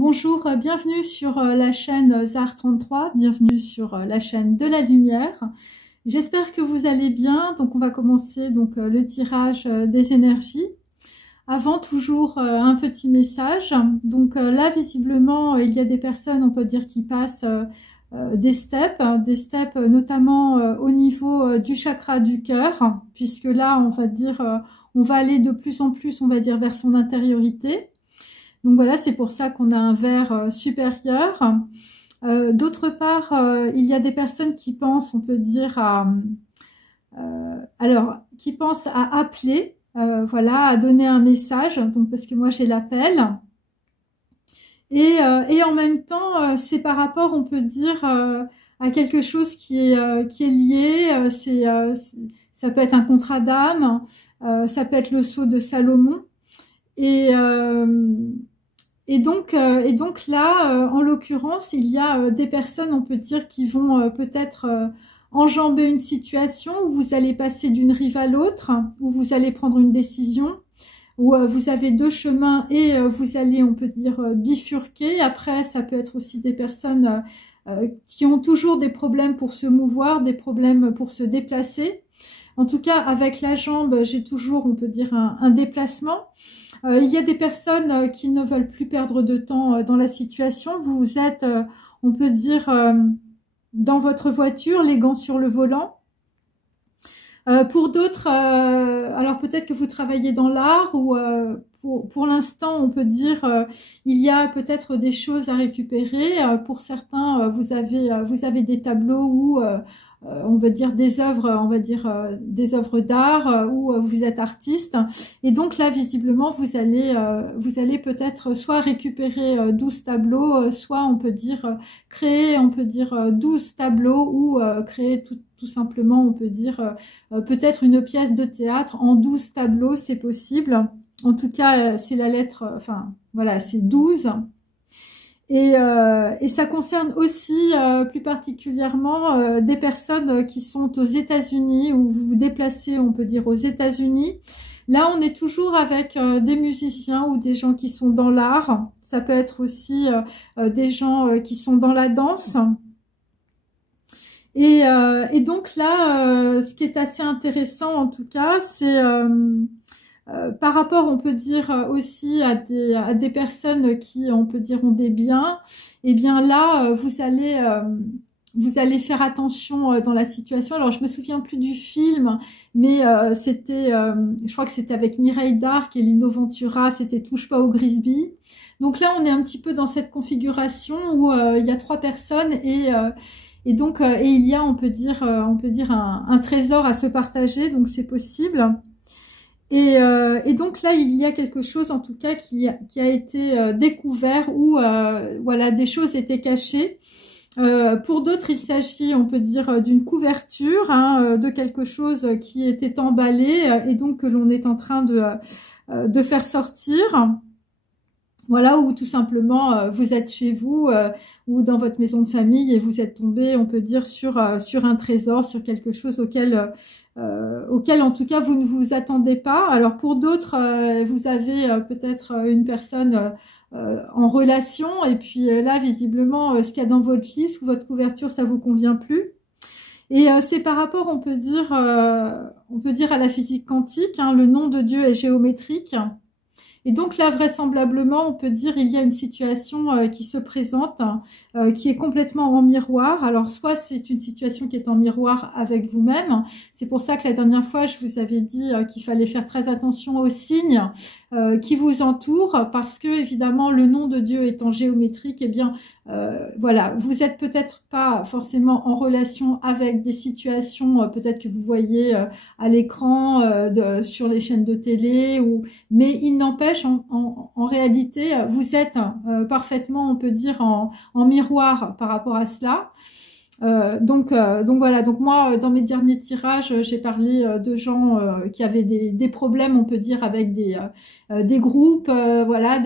Bonjour, bienvenue sur la chaîne Zar33, bienvenue sur la chaîne de la lumière. J'espère que vous allez bien. Donc on va commencer le tirage des énergies. Avant, toujours un petit message. Donc là, visiblement, il y a des personnes, on peut dire, qui passent des steps notamment au niveau du chakra du cœur, puisque là, on va dire, on va aller de plus en plus, on va dire, vers son intériorité. Donc voilà, c'est pour ça qu'on a un vert supérieur. D'autre part, il y a des personnes qui pensent, on peut dire, qui pensent à appeler, voilà, à donner un message. Donc parce que moi j'ai l'appel. Et en même temps, c'est par rapport, on peut dire, à quelque chose qui est lié. Ça peut être un contrat d'âme, ça peut être le sceau de Salomon. Et donc là, en l'occurrence, il y a des personnes, on peut dire, qui vont peut-être enjamber une situation où vous allez passer d'une rive à l'autre, où vous allez prendre une décision, où vous avez deux chemins et vous allez, on peut dire, bifurquer. Après, ça peut être aussi des personnes qui ont toujours des problèmes pour se mouvoir, des problèmes pour se déplacer. En tout cas, avec la jambe, j'ai toujours, on peut dire, un déplacement. Il y a des personnes qui ne veulent plus perdre de temps dans la situation. Vous êtes, on peut dire, dans votre voiture, les gants sur le volant. Pour d'autres, alors peut-être que vous travaillez dans l'art ou pour l'instant, on peut dire, il y a peut-être des choses à récupérer. Pour certains, vous avez des tableaux ou on va dire des œuvres, des œuvres d'art où vous êtes artiste. Et donc là, visiblement, vous allez peut-être soit récupérer 12 tableaux, soit on peut dire créer, on peut dire 12 tableaux ou créer tout simplement, on peut dire peut-être une pièce de théâtre en 12 tableaux, c'est possible. En tout cas, c'est la lettre, enfin voilà, c'est 12. Et ça concerne aussi plus particulièrement des personnes qui sont aux États-Unis ou vous vous déplacez, on peut dire, aux États-Unis. Là, on est toujours avec des musiciens ou des gens qui sont dans l'art. Ça peut être aussi des gens qui sont dans la danse. Et donc là, ce qui est assez intéressant en tout cas, c'est par rapport, on peut dire aussi à des personnes qui, on peut dire, ont des biens. Et bien là, vous allez faire attention dans la situation. Alors, je me souviens plus du film, mais c'était, je crois que c'était avec Mireille Darc et Lino Ventura. C'était Touche pas au Grisby. Donc là, on est un petit peu dans cette configuration où il y a 3 personnes et il y a, on peut dire un trésor à se partager. Donc c'est possible. Et donc là, il y a quelque chose, en tout cas, qui a été découvert où voilà, des choses étaient cachées. Pour d'autres, il s'agit, on peut dire, d'une couverture, hein, de quelque chose qui était emballé et donc que l'on est en train de faire sortir. Voilà, ou tout simplement, vous êtes chez vous ou dans votre maison de famille et vous êtes tombé, on peut dire, sur un trésor, sur quelque chose auquel, en tout cas, vous ne vous attendez pas. Alors, pour d'autres, vous avez peut-être une personne en relation et puis là, visiblement, ce qu'il y a dans votre liste ou votre couverture, ça vous convient plus. Et c'est par rapport, on peut dire à la physique quantique, hein, le nom de Dieu est géométrique. Et donc là, vraisemblablement, on peut dire il y a une situation qui se présente, qui est complètement en miroir. Alors, soit c'est une situation qui est en miroir avec vous-même. C'est pour ça que la dernière fois, je vous avais dit qu'il fallait faire très attention aux signes qui vous entourent, parce que évidemment, le nom de Dieu étant géométrique, eh bien, voilà, vous êtes peut-être pas forcément en relation avec des situations, peut-être que vous voyez à l'écran, sur les chaînes de télé, mais il n'empêche, en réalité, vous êtes parfaitement, on peut dire, en miroir par rapport à cela. Donc voilà, donc moi dans mes derniers tirages j'ai parlé de gens qui avaient des problèmes, on peut dire, avec des groupes, voilà,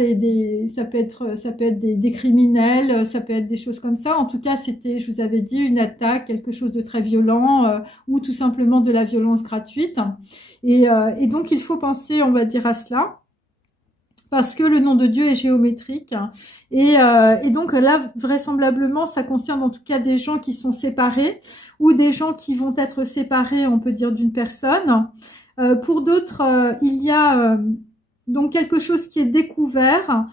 ça peut être des criminels, ça peut être des choses comme ça. En tout cas, c'était, je vous avais dit, une attaque, quelque chose de très violent ou tout simplement de la violence gratuite. Et donc il faut penser, on va dire, à cela. parce que le nom de Dieu est géométrique. Et donc là, vraisemblablement, ça concerne en tout cas des gens qui sont séparés ou des gens qui vont être séparés, on peut dire, d'une personne. Pour d'autres, il y a donc quelque chose qui est découvert.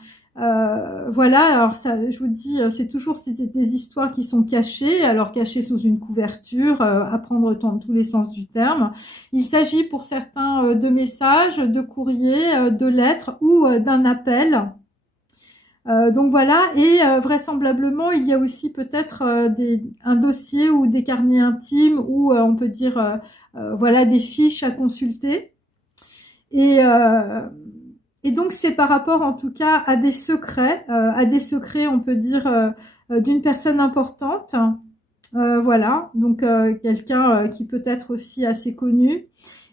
Voilà, alors ça, je vous dis, c'est toujours des histoires qui sont cachées, alors cachées sous une couverture, à prendre dans tous les sens du terme. Il s'agit pour certains de messages, de courriers, de lettres ou d'un appel. Donc voilà, et vraisemblablement, il y a aussi peut-être un dossier ou des carnets intimes ou on peut dire, voilà, des fiches à consulter. Et donc c'est par rapport en tout cas à des secrets, on peut dire, d'une personne importante. Voilà, donc quelqu'un qui peut être aussi assez connu.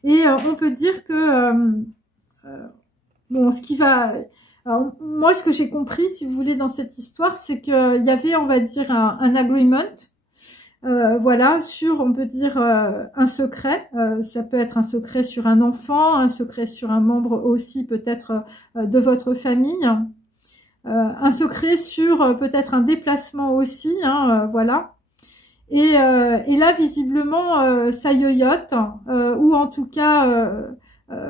Et on peut dire que, bon, ce qui va... Alors, moi, ce que j'ai compris, si vous voulez, dans cette histoire, c'est qu'il y avait, on va dire, un agreement, voilà, sur, on peut dire, un secret. Ça peut être un secret sur un enfant, un secret sur un membre aussi, peut-être, de votre famille. Un secret sur peut-être un déplacement aussi, hein, voilà. Et là, visiblement, ça yoyote, ou en tout cas...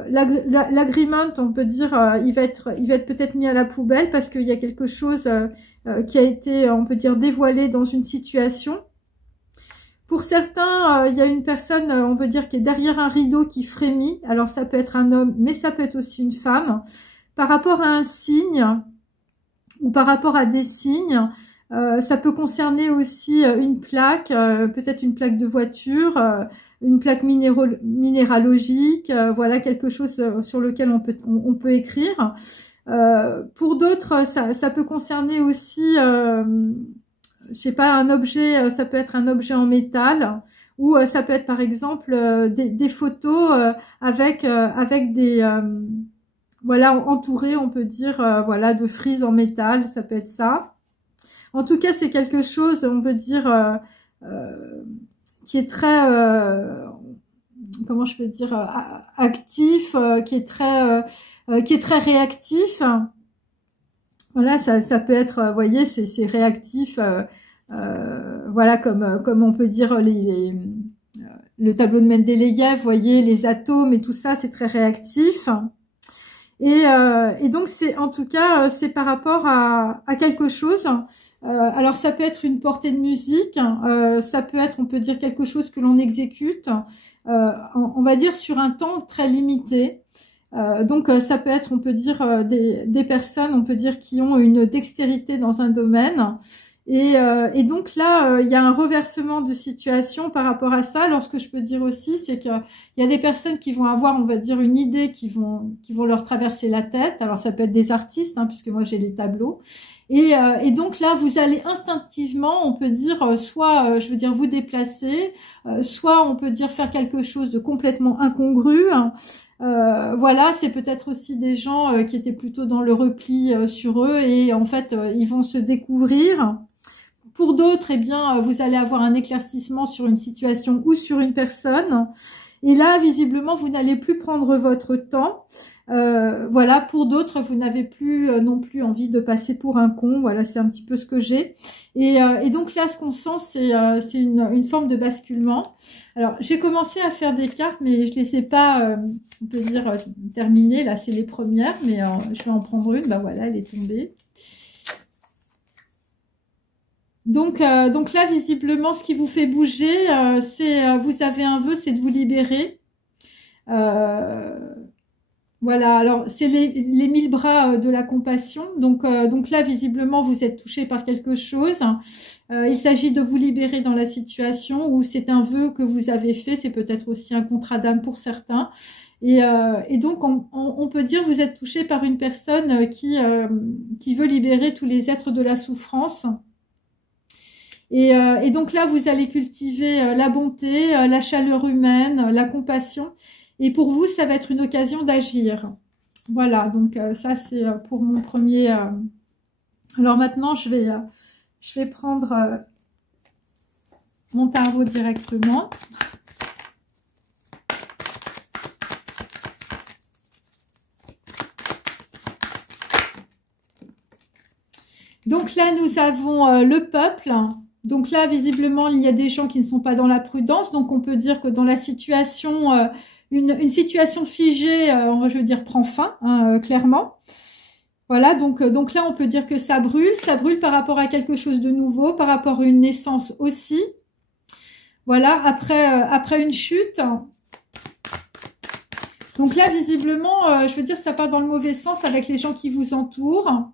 l'agreement, on peut dire, il va être peut-être mis à la poubelle parce qu'il y a quelque chose qui a été, on peut dire, dévoilé dans une situation. Pour certains, il y a une personne, on peut dire, qui est derrière un rideau qui frémit. Alors ça peut être un homme, mais ça peut être aussi une femme. Par rapport à un signe ou par rapport à des signes, ça peut concerner aussi une plaque, peut-être une plaque de voiture, une plaque minéralogique, voilà, quelque chose sur lequel on peut écrire. Pour d'autres, ça peut concerner aussi, je sais pas, un objet, ça peut être un objet en métal, ou ça peut être par exemple des photos avec des... voilà, entourées, on peut dire, voilà, de frises en métal, ça peut être ça. En tout cas, c'est quelque chose, on peut dire, qui est très, comment je peux dire, actif, qui est très réactif. Voilà, ça peut être, vous voyez, c'est réactif, voilà, comme on peut dire le tableau de Mendeleïev, vous voyez, les atomes et tout ça, c'est très réactif. Et donc c'est en tout cas c'est par rapport à quelque chose. Alors ça peut être une portée de musique, ça peut être, on peut dire, quelque chose que l'on exécute, on va dire sur un temps très limité. Donc ça peut être, on peut dire, des personnes, on peut dire, qui ont une dextérité dans un domaine. Et donc là, il y a un reversement de situation par rapport à ça. Alors ce que je peux dire aussi, c'est qu'il y a des personnes qui vont avoir, on va dire, une idée qui vont leur traverser la tête. Alors ça peut être des artistes, hein, puisque moi j'ai les tableaux. Et donc là, vous allez instinctivement, on peut dire, soit, je veux dire, vous déplacer, soit on peut dire faire quelque chose de complètement incongru. Voilà, c'est peut-être aussi des gens qui étaient plutôt dans le repli sur eux et en fait, ils vont se découvrir. Pour d'autres, eh bien, vous allez avoir un éclaircissement sur une situation ou sur une personne. Et là, visiblement, vous n'allez plus prendre votre temps. Voilà, pour d'autres, vous n'avez plus non plus envie de passer pour un con. Voilà, c'est un petit peu ce que j'ai. Et donc là, ce qu'on sent, c'est une forme de basculement. Alors, j'ai commencé à faire des cartes, mais je les ai pas, on peut dire, terminées. Là, c'est les premières, mais je vais en prendre une. Bah voilà, elle est tombée. Donc là, visiblement, ce qui vous fait bouger, c'est vous avez un vœu, c'est de vous libérer. Voilà, alors c'est les 1000 bras de la compassion. Donc là, visiblement, vous êtes touché par quelque chose. Il s'agit de vous libérer dans la situation ou c'est un vœu que vous avez fait. C'est peut-être aussi un contrat d'âme pour certains. Et donc, on peut dire que vous êtes touché par une personne qui veut libérer tous les êtres de la souffrance. Et donc là, vous allez cultiver la bonté, la chaleur humaine, la compassion. Et pour vous, ça va être une occasion d'agir. Voilà, donc ça, c'est pour mon premier... Alors maintenant, je vais prendre mon tarot directement. Donc là, nous avons le peuple. Donc là, visiblement, il y a des gens qui ne sont pas dans la prudence. Donc on peut dire que dans la situation, une situation figée, je veux dire, prend fin, hein, clairement. Voilà, donc là, on peut dire que ça brûle par rapport à quelque chose de nouveau, par rapport à une naissance aussi. Voilà, après une chute. Donc là, visiblement, je veux dire, ça part dans le mauvais sens avec les gens qui vous entourent.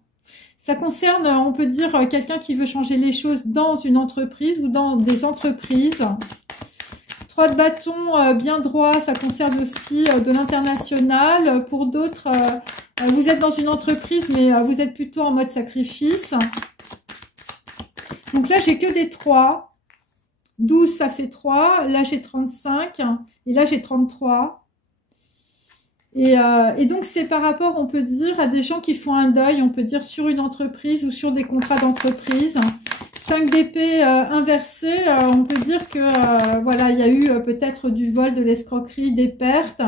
Ça concerne, on peut dire, quelqu'un qui veut changer les choses dans une entreprise ou dans des entreprises. 3 de bâton bien droit, ça concerne aussi de l'international. Pour d'autres, vous êtes dans une entreprise, mais vous êtes plutôt en mode sacrifice. Donc là, j'ai que des 3. 12, ça fait 3. Là, j'ai 35. Et là, j'ai 33. Et donc, c'est par rapport, on peut dire, à des gens qui font un deuil, on peut dire, sur une entreprise ou sur des contrats d'entreprise. 5 d'épée inversé, on peut dire que, voilà, il y a eu peut-être du vol, de l'escroquerie, des pertes.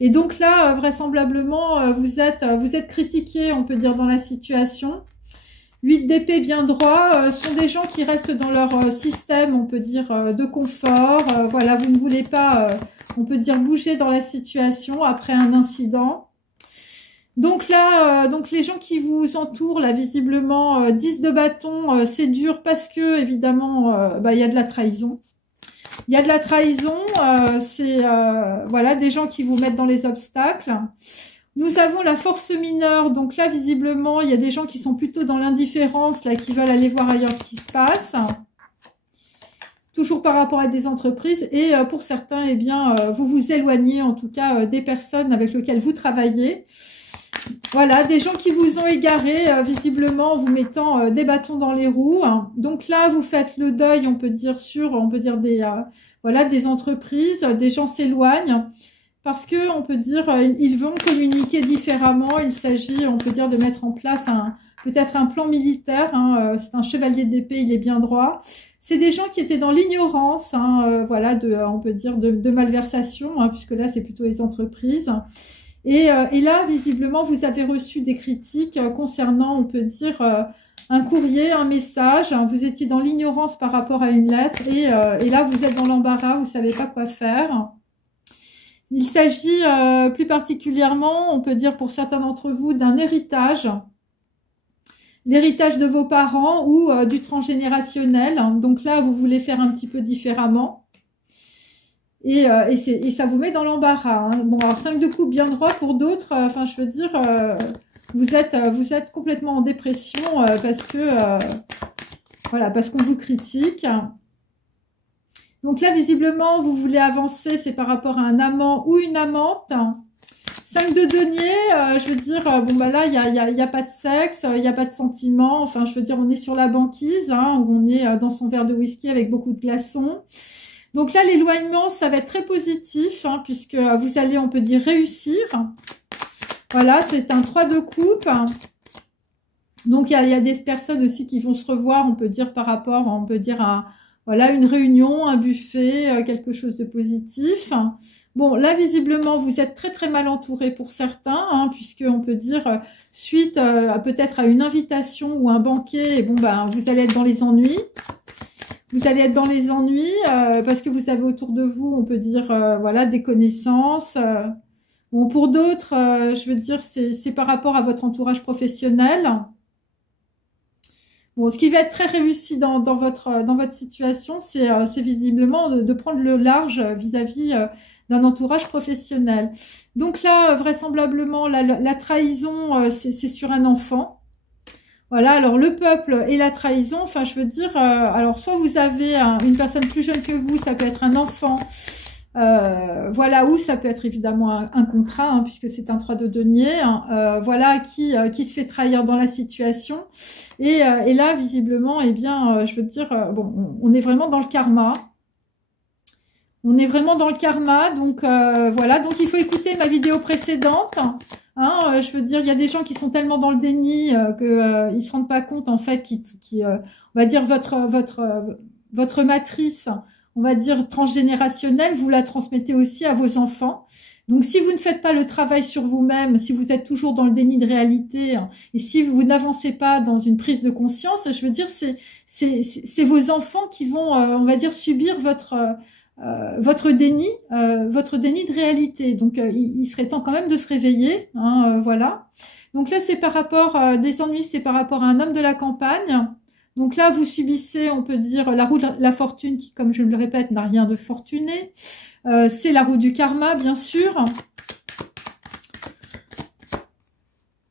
Et donc là, vraisemblablement, vous êtes critiqué, on peut dire, dans la situation. 8 d'épée bien droit, sont des gens qui restent dans leur système, on peut dire, de confort. Voilà, vous ne voulez pas, on peut dire, bouger dans la situation après un incident. Donc là, donc les gens qui vous entourent, là, visiblement, 10 de bâton, c'est dur parce que, évidemment, il y a de la trahison. Il y a de la trahison, c'est, voilà, des gens qui vous mettent dans les obstacles. Nous avons la force mineure, donc là, visiblement, il y a des gens qui sont plutôt dans l'indifférence, là, qui veulent aller voir ailleurs ce qui se passe. Toujours par rapport à des entreprises. Et pour certains, eh bien, vous vous éloignez, en tout cas, des personnes avec lesquelles vous travaillez. Voilà, des gens qui vous ont égaré, visiblement, en vous mettant des bâtons dans les roues. Donc là, vous faites le deuil, on peut dire, des, voilà, des entreprises, des gens s'éloignent. Parce que on peut dire, ils vont communiquer différemment. Il s'agit, on peut dire, de mettre en place peut-être un plan militaire. Hein, c'est un chevalier d'épée, il est bien droit. C'est des gens qui étaient dans l'ignorance, hein, voilà, on peut dire, de malversation, hein, puisque là, c'est plutôt les entreprises. Et là, visiblement, vous avez reçu des critiques concernant, on peut dire, un courrier, un message. Hein, vous étiez dans l'ignorance par rapport à une lettre. Et là, vous êtes dans l'embarras, vous savez pas quoi faire. Il s'agit plus particulièrement, on peut dire pour certains d'entre vous, d'un héritage. L'héritage de vos parents ou du transgénérationnel. Donc là, vous voulez faire un petit peu différemment. Et ça vous met dans l'embarras. Hein. Bon, alors 5 de coupe bien droit pour d'autres. Enfin, je veux dire, vous êtes complètement en dépression parce que, voilà, parce qu'on vous critique. Donc là, visiblement, vous voulez avancer, c'est par rapport à un amant ou une amante. 5 de denier, je veux dire, bon bah là, il y a pas de sexe, il n'y a pas de sentiments. Enfin, je veux dire, on est sur la banquise, hein, où on est dans son verre de whisky avec beaucoup de glaçons. Donc là, l'éloignement, ça va être très positif, hein, puisque vous allez, on peut dire, réussir. Voilà, c'est un 3 de coupe. Donc, il y a des personnes aussi qui vont se revoir, on peut dire, par rapport, on peut dire, à voilà, une réunion, un buffet, quelque chose de positif. Bon, là, visiblement, vous êtes très, très mal entouré pour certains, hein, puisque on peut dire, suite peut-être à une invitation ou un banquet, et bon, ben, vous allez être dans les ennuis. Vous allez être dans les ennuis parce que vous avez autour de vous, on peut dire, voilà, des connaissances. Bon, pour d'autres, je veux dire, c'est par rapport à votre entourage professionnel. Bon, ce qui va être très réussi dans votre situation, c'est visiblement de prendre le large vis-à-vis d'un entourage professionnel. Donc là, vraisemblablement, la trahison, c'est sur un enfant. Voilà, alors le peuple et la trahison, enfin je veux dire, alors soit vous avez une personne plus jeune que vous, ça peut être un enfant, voilà, ou ça peut être évidemment un contrat, hein, puisque c'est un 3 de denier, hein, voilà, qui se fait trahir dans la situation. Et là, visiblement, eh bien, je veux dire, bon, on est vraiment dans le karma. On est vraiment dans le karma, donc voilà, donc il faut écouter ma vidéo précédente. Hein, je veux dire, il y a des gens qui sont tellement dans le déni que ils se rendent pas compte en fait, on va dire votre matrice, on va dire transgénérationnelle, vous la transmettez aussi à vos enfants. Donc, si vous ne faites pas le travail sur vous-même, si vous êtes toujours dans le déni de réalité, et si vous n'avancez pas dans une prise de conscience, je veux dire, c'est vos enfants qui vont, on va dire, subir votre déni de réalité. Donc, il serait temps quand même de se réveiller, hein, voilà. Donc là, c'est par rapport des ennuis, c'est par rapport à un homme de la campagne. Donc là, vous subissez, on peut dire, la roue de la fortune, qui, comme je le répète, n'a rien de fortuné. C'est la roue du karma, bien sûr.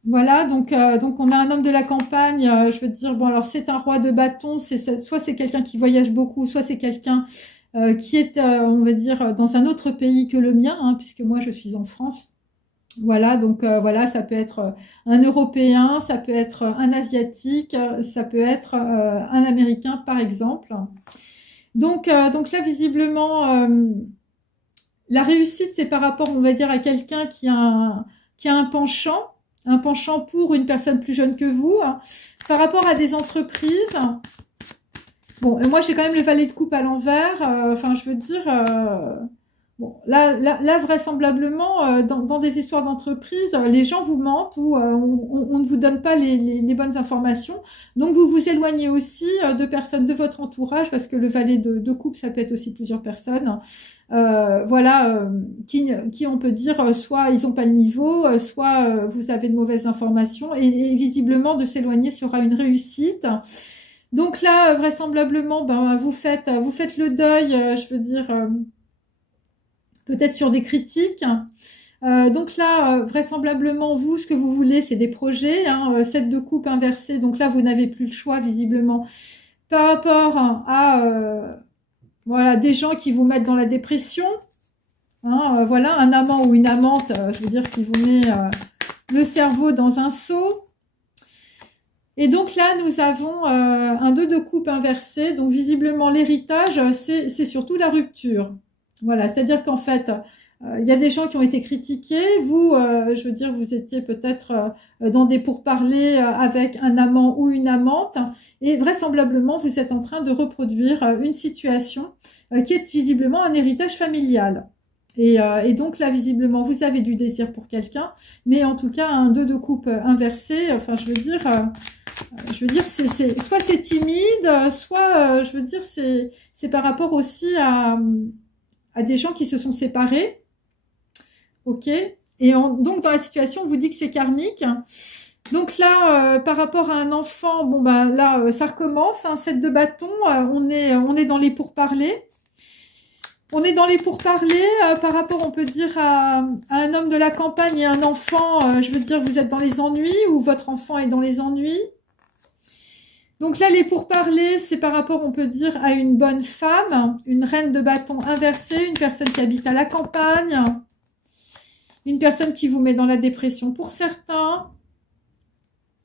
Voilà, donc on a un homme de la campagne, je veux dire, bon, alors c'est un roi de bâton, soit c'est quelqu'un qui voyage beaucoup, soit c'est quelqu'un qui est, on va dire, dans un autre pays que le mien, hein, puisque moi je suis en France. Voilà, donc voilà, ça peut être un Européen, ça peut être un Asiatique, ça peut être un Américain, par exemple. Donc là, visiblement, la réussite, c'est par rapport, on va dire, à quelqu'un qui a un penchant pour une personne plus jeune que vous, hein. Par rapport à des entreprises. Bon, et moi, j'ai quand même le valet de coupe à l'envers. Enfin, je veux dire... Bon, là, vraisemblablement, dans des histoires d'entreprise, les gens vous mentent ou on ne vous donne pas les bonnes informations. Donc, vous vous éloignez aussi de personnes de votre entourage, parce que le valet de coupe, ça peut être aussi plusieurs personnes. Voilà, qui on peut dire, soit ils n'ont pas le niveau, soit vous avez de mauvaises informations. Et visiblement, de s'éloigner sera une réussite. Donc là, vraisemblablement, ben, vous faites le deuil, je veux dire... peut-être sur des critiques. Donc là, vraisemblablement, vous, ce que vous voulez, c'est des projets, hein, 7 de coupe inversé. Donc là, vous n'avez plus le choix, visiblement, par rapport à voilà, des gens qui vous mettent dans la dépression. Hein, voilà, un amant ou une amante, je veux dire, qui vous met le cerveau dans un seau. Et donc là, nous avons un 2 de coupe inversé. Donc visiblement, l'héritage, c'est surtout la rupture. Voilà, c'est-à-dire qu'en fait, il y a des gens qui ont été critiqués. Vous, je veux dire, vous étiez peut-être dans des pourparlers avec un amant ou une amante. Et vraisemblablement, vous êtes en train de reproduire une situation qui est visiblement un héritage familial. Et donc là, visiblement, vous avez du désir pour quelqu'un. Mais en tout cas, un 2 de coupe inversé, enfin, je veux dire, soit c'est timide, soit, je veux dire, c'est par rapport aussi à des gens qui se sont séparés, ok. Et donc dans la situation, on vous dit que c'est karmique. Donc là, par rapport à un enfant, bon ben là, ça recommence, un 7 de bâton, on est dans les pourparlers. On est dans les pourparlers par rapport, on peut dire, à un homme de la campagne et un enfant, je veux dire, vous êtes dans les ennuis ou votre enfant est dans les ennuis. Donc là, les pourparlers, c'est par rapport, on peut dire, à une bonne femme, une reine de bâton inversée, une personne qui habite à la campagne, une personne qui vous met dans la dépression pour certains.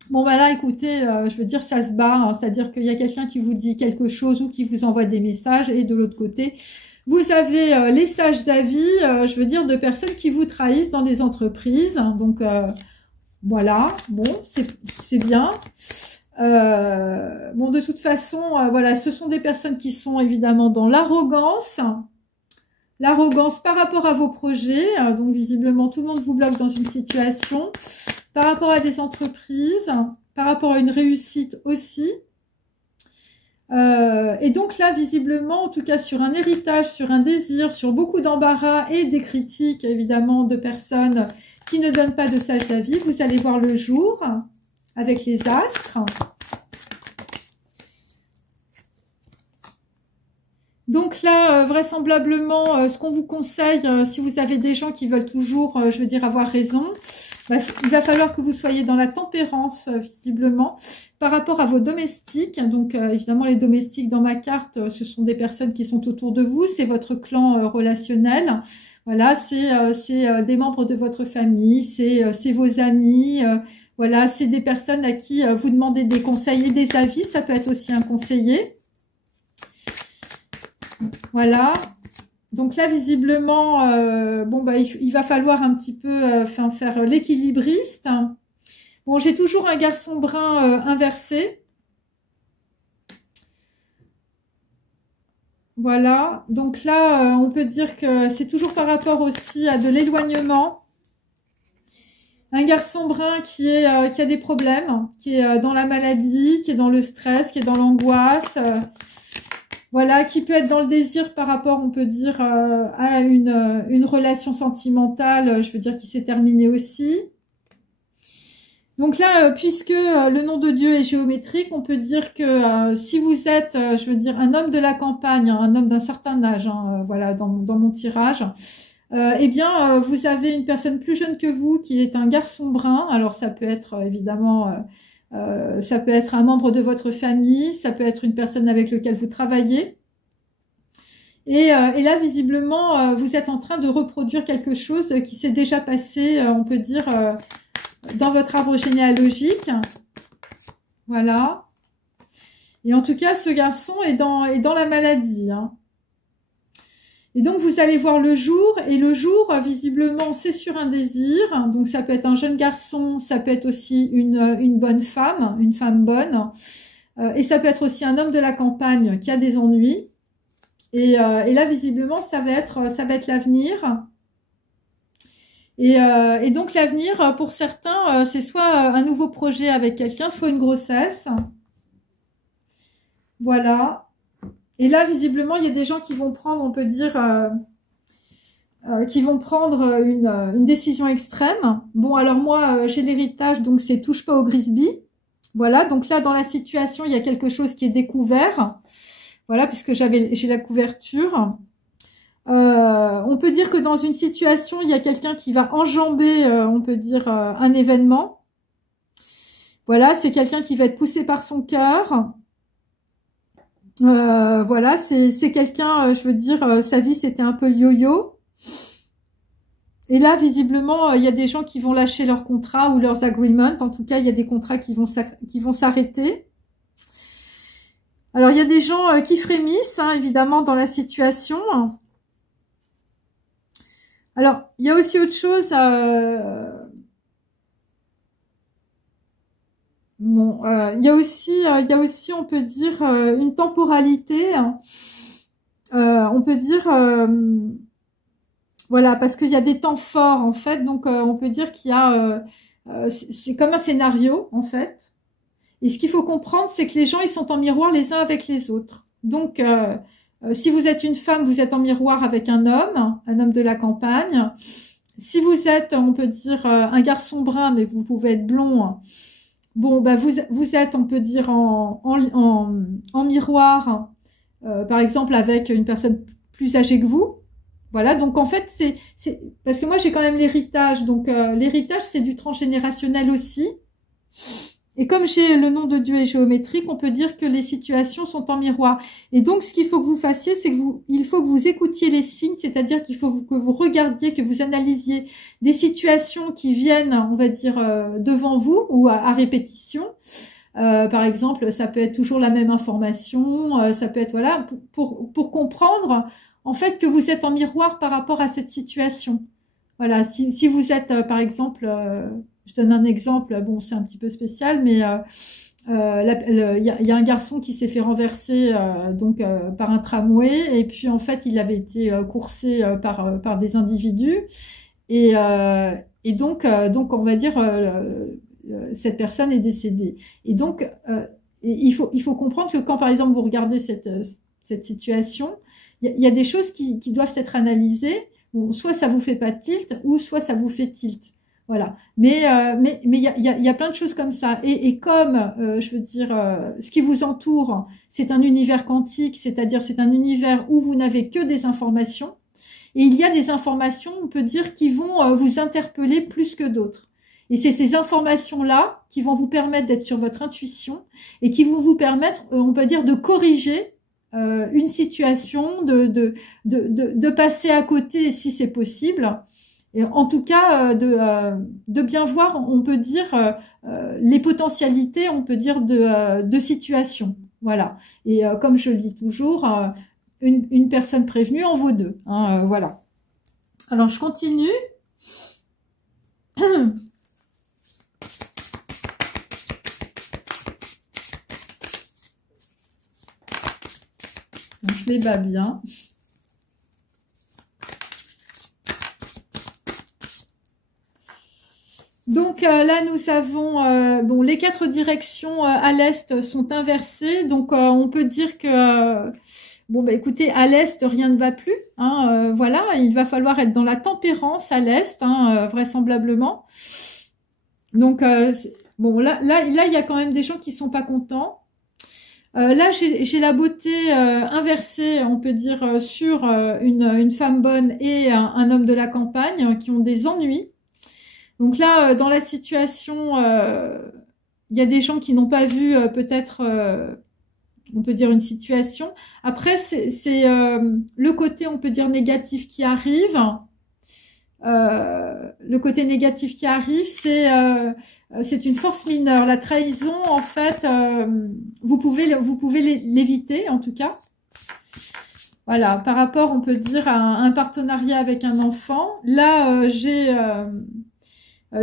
Bon, bah là, écoutez, je veux dire, ça se bat, hein, c'est-à-dire qu'il y a quelqu'un qui vous dit quelque chose ou qui vous envoie des messages, et de l'autre côté, vous avez les sages d'avis, je veux dire, de personnes qui vous trahissent dans des entreprises. Donc, voilà, bon, c'est bien. Bon, de toute façon, voilà, ce sont des personnes qui sont évidemment dans l'arrogance par rapport à vos projets. Donc, visiblement, tout le monde vous bloque dans une situation, par rapport à des entreprises, par rapport à une réussite aussi. Et donc là, visiblement, en tout cas, sur un héritage, sur un désir, sur beaucoup d'embarras et des critiques, évidemment, de personnes qui ne donnent pas de sage d'avis, vous allez voir le jour avec les astres. Donc là, vraisemblablement, ce qu'on vous conseille, si vous avez des gens qui veulent toujours, je veux dire, avoir raison, bah, il va falloir que vous soyez dans la tempérance, visiblement, par rapport à vos domestiques. Donc, évidemment, les domestiques dans ma carte, ce sont des personnes qui sont autour de vous, c'est votre clan relationnel. Voilà, c'est des membres de votre famille, c'est vos amis. Voilà, c'est des personnes à qui vous demandez des conseils et des avis. Ça peut être aussi un conseiller. Voilà. Donc là, visiblement, bon, bah, il va falloir un petit peu faire l'équilibriste. Bon, j'ai toujours un garçon brun inversé. Voilà. Donc là, on peut dire que c'est toujours par rapport aussi à de l'éloignement. Un garçon brun qui a des problèmes, qui est dans la maladie, qui est dans le stress, qui est dans l'angoisse, voilà, qui peut être dans le désir par rapport, on peut dire, à une relation sentimentale, je veux dire, qui s'est terminée aussi. Donc là, puisque le nom de Dieu est géométrique, on peut dire que si vous êtes, je veux dire, un homme de la campagne, hein, un homme d'un certain âge, hein, voilà, dans mon tirage, eh bien, vous avez une personne plus jeune que vous qui est un garçon brun. Alors, ça peut être évidemment, ça peut être un membre de votre famille, ça peut être une personne avec laquelle vous travaillez. Et là, visiblement, vous êtes en train de reproduire quelque chose qui s'est déjà passé, on peut dire, dans votre arbre généalogique. Voilà. Et en tout cas, ce garçon est dans la maladie, hein. Et donc, vous allez voir le jour, et le jour, visiblement, c'est sur un désir. Donc, ça peut être un jeune garçon, ça peut être aussi une bonne femme, une femme bonne. Et ça peut être aussi un homme de la campagne qui a des ennuis. Et là, visiblement, ça va être l'avenir. Et donc, l'avenir, pour certains, c'est soit un nouveau projet avec quelqu'un, soit une grossesse. Voilà. Et là, visiblement, il y a des gens qui vont prendre, on peut dire, qui vont prendre une décision extrême. Bon, alors moi, j'ai l'héritage, donc c'est touche pas au Grisby. Voilà, donc là, dans la situation, il y a quelque chose qui est découvert. Voilà, puisque j'ai la couverture. On peut dire que dans une situation, il y a quelqu'un qui va enjamber, on peut dire, un événement. Voilà, c'est quelqu'un qui va être poussé par son cœur. Voilà, c'est quelqu'un, je veux dire, sa vie c'était un peu le yo-yo. Et là, visiblement, il y a des gens qui vont lâcher leurs contrats ou leurs agreements. En tout cas, il y a des contrats qui vont s'arrêter. Alors, il y a des gens qui frémissent, hein, évidemment, dans la situation. Alors, il y a aussi autre chose. Bon, il y a aussi, on peut dire, une temporalité. On peut dire, voilà, parce qu'il y a des temps forts en fait. Donc, on peut dire qu'il y a, c'est comme un scénario en fait. Et ce qu'il faut comprendre, c'est que les gens, ils sont en miroir les uns avec les autres. Donc, si vous êtes une femme, vous êtes en miroir avec un homme de la campagne. Si vous êtes, on peut dire, un garçon brun, mais vous pouvez être blond. Bon, bah vous êtes, on peut dire, en miroir, par exemple, avec une personne plus âgée que vous. Voilà, donc en fait, c'est parce que moi, j'ai quand même l'héritage. Donc, l'héritage, c'est du transgénérationnel aussi. Et comme j'ai le nom de Dieu est géométrique, on peut dire que les situations sont en miroir. Et donc, ce qu'il faut que vous fassiez, c'est que il faut que vous écoutiez les signes, c'est-à-dire qu'il faut que vous regardiez, que vous analysiez des situations qui viennent, on va dire, devant vous ou à répétition. Par exemple, ça peut être toujours la même information, ça peut être, voilà, pour comprendre, en fait, que vous êtes en miroir par rapport à cette situation. Voilà, si vous êtes, par exemple, je donne un exemple, bon, c'est un petit peu spécial, mais y a un garçon qui s'est fait renverser donc par un tramway, et puis en fait, il avait été coursé par des individus, et donc on va dire cette personne est décédée. Et donc il faut comprendre que quand par exemple vous regardez cette situation, il y a des choses qui doivent être analysées. Bon, soit ça vous fait pas tilt, ou soit ça vous fait tilt. Voilà. Mais il y a plein de choses comme ça. Et comme, je veux dire, ce qui vous entoure, c'est un univers quantique, c'est-à-dire c'est un univers où vous n'avez que des informations. Et il y a des informations, on peut dire, qui vont vous interpeller plus que d'autres. Et c'est ces informations-là qui vont vous permettre d'être sur votre intuition et qui vont vous permettre, on peut dire, de corriger une situation, de passer à côté si c'est possible. Et en tout cas, de bien voir, on peut dire, les potentialités, on peut dire, de situation. Voilà. Et comme je le dis toujours, une personne prévenue en vaut deux. Hein, voilà. Alors, je continue. Je les bas bien. Donc là, nous avons bon, les 4 directions à l'est sont inversées. Donc on peut dire que bon bah écoutez, à l'est rien ne va plus. Hein, voilà, il va falloir être dans la tempérance à l'est, hein, vraisemblablement. Donc bon là il y a quand même des gens qui sont pas contents. Là j'ai la beauté inversée, on peut dire, sur une femme bonne et un homme de la campagne qui ont des ennuis. Donc là, dans la situation, il y a des gens qui n'ont pas vu peut-être, on peut dire, une situation. Après, c'est le côté, on peut dire, négatif qui arrive. Le côté négatif qui arrive, c'est une force mineure. La trahison, en fait, vous pouvez l'éviter, en tout cas. Voilà, par rapport, on peut dire, à un partenariat avec un enfant. Là, j'ai...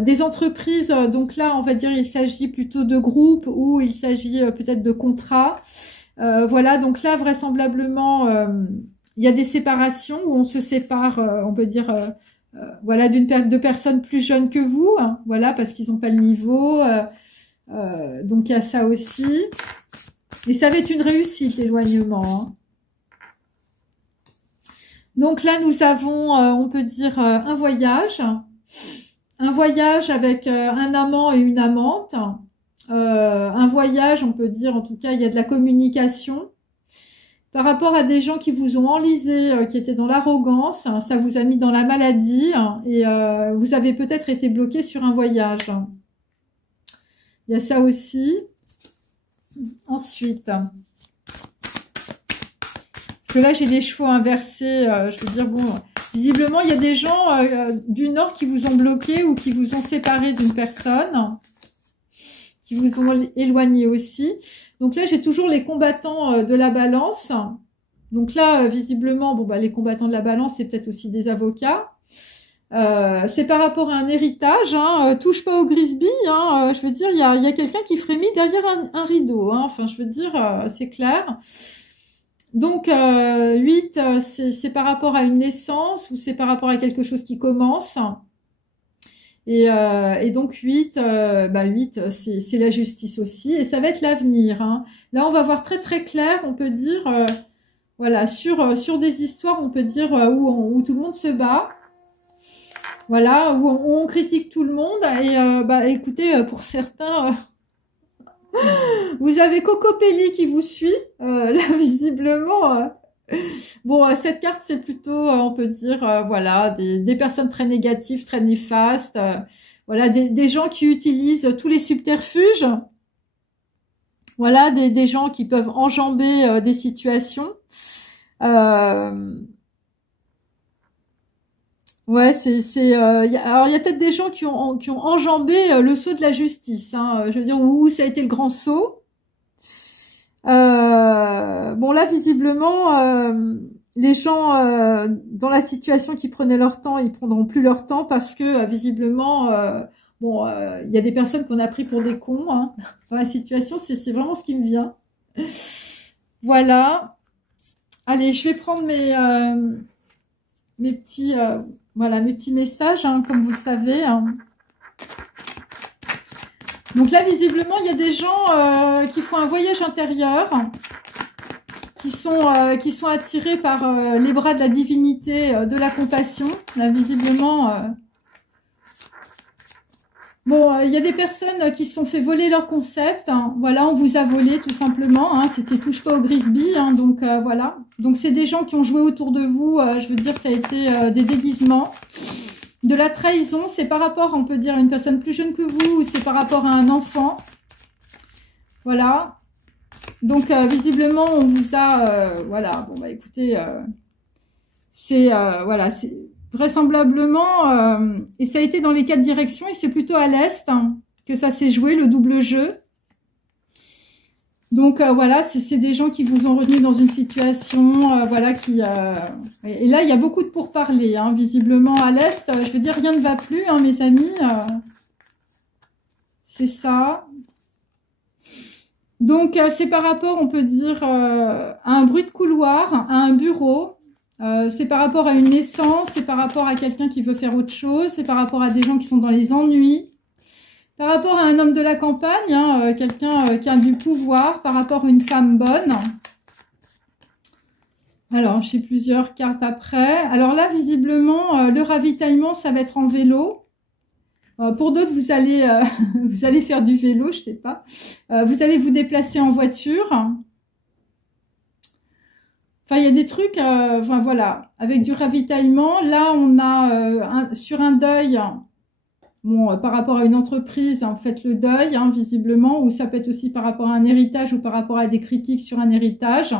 des entreprises, donc là, on va dire, il s'agit plutôt de groupes ou il s'agit peut-être de contrats. Voilà, donc là, vraisemblablement, il y a des séparations où on se sépare, on peut dire, voilà, de personnes plus jeunes que vous, hein, voilà, parce qu'ils n'ont pas le niveau. Donc, il y a ça aussi. Et ça va être une réussite, l'éloignement. Hein. Donc là, nous avons, on peut dire, un voyage. Un voyage avec un amant et une amante. Un voyage, on peut dire, en tout cas, il y a de la communication. Par rapport à des gens qui vous ont enlisé, qui étaient dans l'arrogance, hein, ça vous a mis dans la maladie hein, et vous avez peut-être été bloqué sur un voyage. Il y a ça aussi. Ensuite, parce que là, j'ai les chevaux inversés. Je veux dire, bon... Visiblement, il y a des gens du Nord qui vous ont bloqué ou qui vous ont séparé d'une personne, qui vous ont éloigné aussi. Donc là, j'ai toujours les combattants de la balance. Donc là, visiblement, bon bah les combattants de la balance, c'est peut-être aussi des avocats. C'est par rapport à un héritage. Hein, touche pas au Grisby. Hein, je veux dire, il y a quelqu'un qui frémit derrière un rideau. Hein, enfin, je veux dire, c'est clair. Donc 8, c'est par rapport à une naissance ou c'est par rapport à quelque chose qui commence. Et donc 8, 8, c'est la justice aussi. Et ça va être l'avenir. Hein. Là, on va voir très très clair, on peut dire, voilà, sur des histoires, on peut dire, où tout le monde se bat. Voilà, où on critique tout le monde. Et écoutez, pour certains... Vous avez Cocopelli qui vous suit, là visiblement. Bon, cette carte c'est plutôt, on peut dire, voilà, des personnes très négatives, très néfastes, voilà, des gens qui utilisent tous les subterfuges, voilà, des gens qui peuvent enjamber des situations. Ouais, alors il y a peut-être des gens qui ont enjambé le saut de la justice, hein, je veux dire où ça a été le grand saut. Bon là visiblement les gens dans la situation qui prenaient leur temps, ils prendront plus leur temps parce que visiblement bon il y a des personnes qu'on a pris pour des cons hein, dans la situation, c'est vraiment ce qui me vient. Voilà. Allez, je vais prendre mes petits voilà, mes petits messages, hein, comme vous le savez. Hein. Donc là, visiblement, il y a des gens qui font un voyage intérieur, qui sont attirés par les bras de la divinité, de la compassion. Là, visiblement, bon, il y a des personnes qui se sont fait voler leur concept. Hein. Voilà, on vous a volé tout simplement. Hein. C'était touche pas au Grisby. Hein, donc voilà. Donc c'est des gens qui ont joué autour de vous. Je veux dire, ça a été des déguisements. De la trahison, c'est par rapport, on peut dire, à une personne plus jeune que vous ou c'est par rapport à un enfant. Voilà. Donc visiblement, on vous a... voilà. Bon, bah écoutez, c'est... voilà, c'est... Vraisemblablement, et ça a été dans les 4 directions, et c'est plutôt à l'est hein, que ça s'est joué, le double jeu. Donc voilà, c'est des gens qui vous ont retenu dans une situation, voilà, qui... et là, il y a beaucoup de pourparlers, hein, visiblement à l'est. Je veux dire, rien ne va plus, hein, mes amis. C'est ça. Donc, c'est par rapport, on peut dire, à un bruit de couloir, à un bureau. C'est par rapport à une naissance, c'est par rapport à quelqu'un qui veut faire autre chose, c'est par rapport à des gens qui sont dans les ennuis. Par rapport à un homme de la campagne, hein, quelqu'un qui a du pouvoir, par rapport à une femme bonne. Alors, j'ai plusieurs cartes après. Alors là, visiblement, le ravitaillement, ça va être en vélo. Pour d'autres, vous allez vous allez faire du vélo, je sais pas. Vous allez vous déplacer en voiture. Enfin, il y a des trucs, enfin voilà, avec du ravitaillement. Là, on a sur un deuil, bon, par rapport à une entreprise, hein, faites le deuil, hein, visiblement, ou ça peut être aussi par rapport à un héritage ou par rapport à des critiques sur un héritage.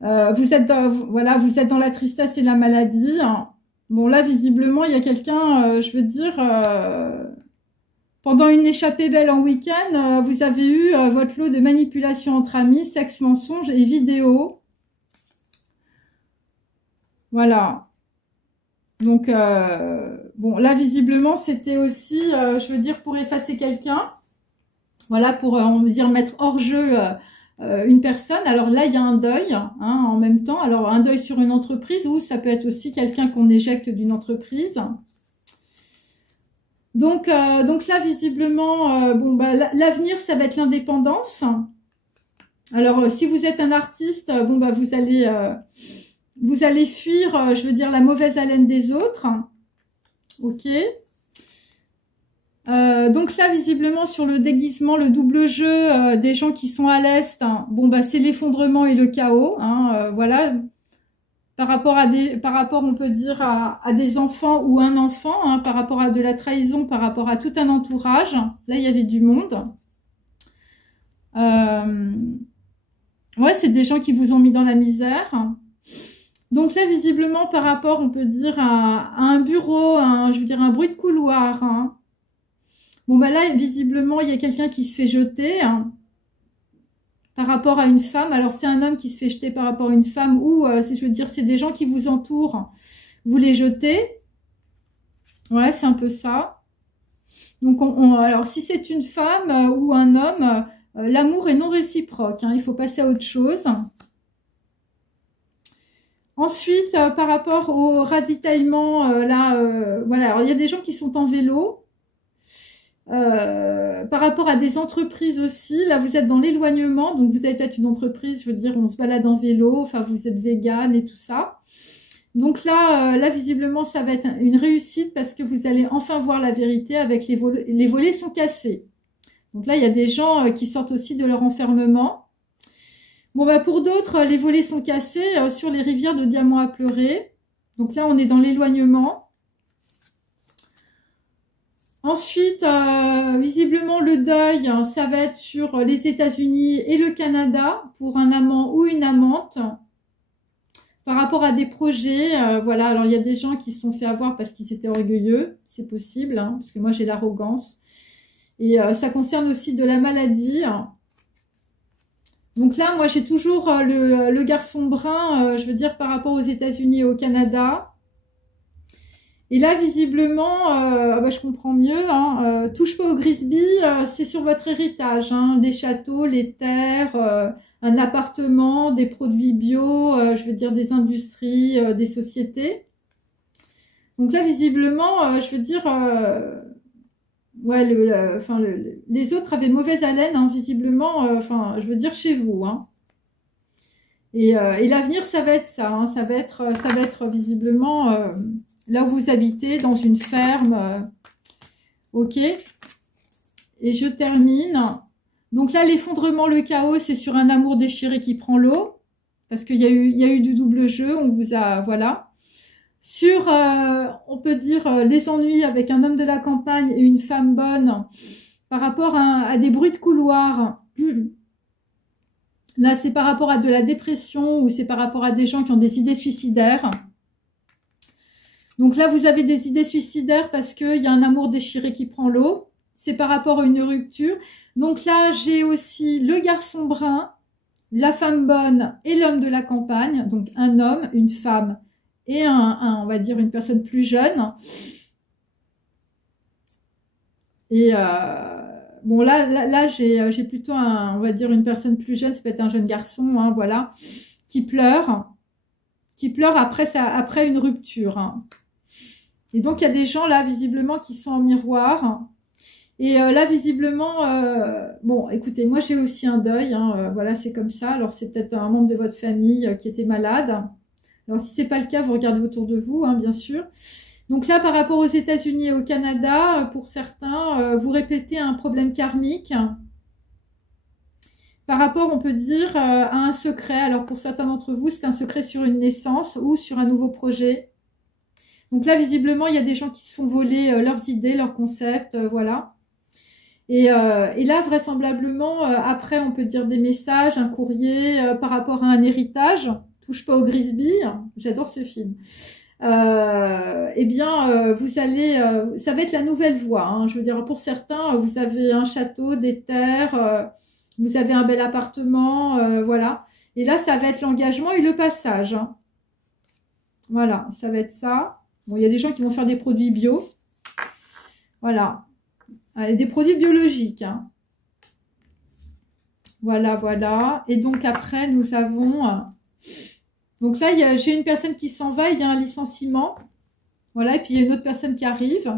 Vous êtes voilà, vous êtes dans la tristesse et la maladie. Bon, là, visiblement, il y a quelqu'un, je veux dire, pendant une échappée belle en week-end, vous avez eu votre lot de manipulation entre amis, sexe, mensonges et vidéos. Voilà. Donc, bon, là, visiblement, c'était aussi, je veux dire, pour effacer quelqu'un. Voilà, pour, on veut dire, mettre hors jeu une personne. Alors là, il y a un deuil, hein, en même temps. Alors, un deuil sur une entreprise ou ça peut être aussi quelqu'un qu'on éjecte d'une entreprise. Donc là, visiblement, bon, bah, l'avenir, ça va être l'indépendance. Alors, si vous êtes un artiste, bon, bah, vous allez fuir, je veux dire, la mauvaise haleine des autres. Ok. Donc là, visiblement, sur le déguisement, le double jeu des gens qui sont à l'Est, hein, bon, bah, c'est l'effondrement et le chaos. Hein, voilà. Par rapport, on peut dire, à des enfants ou un enfant, hein, par rapport à de la trahison, par rapport à tout un entourage. Là, il y avait du monde. Ouais, c'est des gens qui vous ont mis dans la misère. Donc là, visiblement, par rapport, on peut dire, à un bureau, je veux dire, un bruit de couloir, hein. Bon, bah là, visiblement, il y a quelqu'un qui se fait jeter, hein, par rapport à une femme. Alors, c'est un homme qui se fait jeter par rapport à une femme ou, je veux dire, c'est des gens qui vous entourent. Vous les jetez. Ouais, c'est un peu ça. Donc, alors, si c'est une femme ou un homme, l'amour est non réciproque. Hein, il faut passer à autre chose. Ensuite, par rapport au ravitaillement, là, voilà. Alors, il y a des gens qui sont en vélo. Par rapport à des entreprises aussi, là vous êtes dans l'éloignement, donc vous avez peut-être une entreprise, je veux dire, on se balade en vélo, enfin vous êtes vegan et tout ça. Donc là, visiblement, ça va être une réussite parce que vous allez enfin voir la vérité avec les volets sont cassés. Donc là, il y a des gens qui sortent aussi de leur enfermement. Bon, bah pour d'autres, les volets sont cassés sur les rivières de diamants à pleurer. Donc là, on est dans l'éloignement. Ensuite, visiblement, le deuil, ça va être sur les États-Unis et le Canada pour un amant ou une amante. Par rapport à des projets, voilà, alors il y a des gens qui se sont fait avoir parce qu'ils étaient orgueilleux, c'est possible, hein, parce que moi j'ai l'arrogance. Et ça concerne aussi de la maladie. Donc là, moi j'ai toujours le garçon brun, je veux dire, par rapport aux États-Unis et au Canada. Et là, visiblement, bah, je comprends mieux, hein, touche pas au Grisby, c'est sur votre héritage, hein, des châteaux, les terres, un appartement, des produits bio, je veux dire des industries, des sociétés. Donc là, visiblement, je veux dire, ouais, les autres avaient mauvaise haleine, hein, visiblement, enfin, je veux dire chez vous, hein. Et l'avenir, ça va être ça, hein, ça va être visiblement là où vous habitez, dans une ferme. Ok. Et je termine. Donc là, l'effondrement, le chaos, c'est sur un amour déchiré qui prend l'eau. Parce qu'il y a eu du double jeu. On vous a, voilà. Sur, on peut dire, les ennuis avec un homme de la campagne et une femme bonne. Par rapport à des bruits de couloir. Là, c'est par rapport à de la dépression ou c'est par rapport à des gens qui ont des idées suicidaires. Donc là, vous avez des idées suicidaires parce qu'il y a un amour déchiré qui prend l'eau. C'est par rapport à une rupture. Donc là, j'ai aussi le garçon brun, la femme bonne et l'homme de la campagne. Donc un homme, une femme et on va dire une personne plus jeune. Et bon, là j'ai plutôt, on va dire, une personne plus jeune, ça peut être un jeune garçon, hein, voilà, qui pleure après une rupture. Hein. Et donc, il y a des gens, là, visiblement, qui sont en miroir. Et là, visiblement, bon, écoutez, moi, j'ai aussi un deuil. Hein, voilà, c'est comme ça. Alors, c'est peut-être un membre de votre famille qui était malade. Alors, si c'est pas le cas, vous regardez autour de vous, hein, bien sûr. Donc là, par rapport aux États-Unis et au Canada, pour certains, vous répétez un problème karmique. Par rapport, on peut dire, à un secret. Alors, pour certains d'entre vous, c'est un secret sur une naissance ou sur un nouveau projet. Donc là, visiblement, il y a des gens qui se font voler leurs idées, leurs concepts, voilà. Et là, vraisemblablement, après, on peut dire des messages, un courrier par rapport à un héritage. Touche pas au Grisby, j'adore ce film. Eh bien, vous allez, ça va être la nouvelle voie. Hein. Je veux dire, pour certains, vous avez un château, des terres, vous avez un bel appartement, voilà. Et là, ça va être l'engagement et le passage. Hein. Voilà, ça va être ça. Bon, il y a des gens qui vont faire des produits bio. Voilà. Allez, des produits biologiques. Hein. Voilà, voilà. Et donc, après, nous avons... donc là, j'ai une personne qui s'en va, il y a un licenciement. Voilà, et puis il y a une autre personne qui arrive.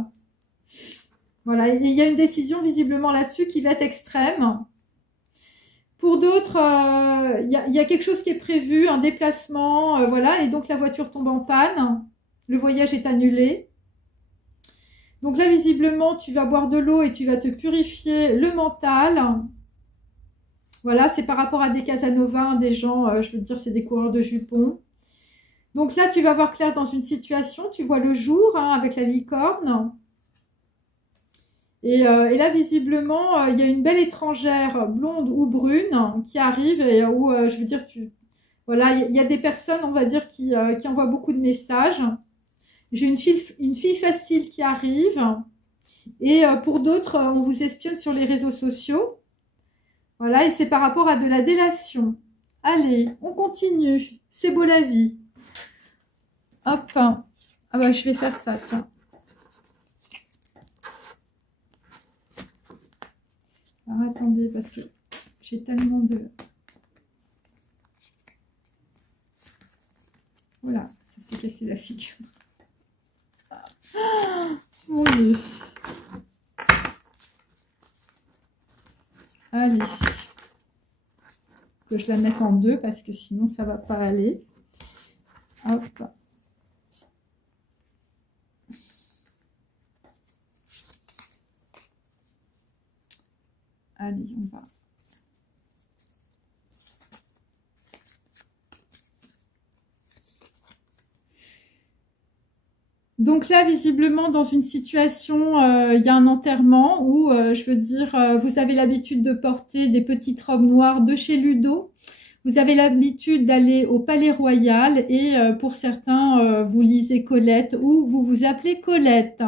Voilà, et il y a une décision visiblement là-dessus qui va être extrême. Pour d'autres, il y a quelque chose qui est prévu, un déplacement, voilà, et donc la voiture tombe en panne. Le voyage est annulé. Donc là, visiblement, tu vas boire de l'eau et tu vas te purifier le mental. Voilà, c'est par rapport à des Casanova, des gens, je veux dire, c'est des coureurs de jupons. Donc là, tu vas voir clair dans une situation, tu vois le jour hein, avec la licorne. Et là, visiblement, il y a une belle étrangère, blonde ou brune, qui arrive et où, je veux dire, voilà, il y a des personnes, on va dire, qui envoient beaucoup de messages. J'ai une fille facile qui arrive. Et pour d'autres, on vous espionne sur les réseaux sociaux. Voilà, et c'est par rapport à de la délation. Allez, on continue. C'est beau la vie. Hop. Ah bah, je vais faire ça, tiens. Alors, attendez, parce que j'ai tellement de... Voilà, ça s'est cassé la figure. Mon Dieu. Allez. Que je la mette en deux parce que sinon ça va pas aller. Hop. Allez, on va. Donc là, visiblement, dans une situation, il y a un enterrement où, je veux dire, vous avez l'habitude de porter des petites robes noires de chez Ludo. Vous avez l'habitude d'aller au Palais Royal et pour certains, vous lisez Colette ou vous vous appelez Colette.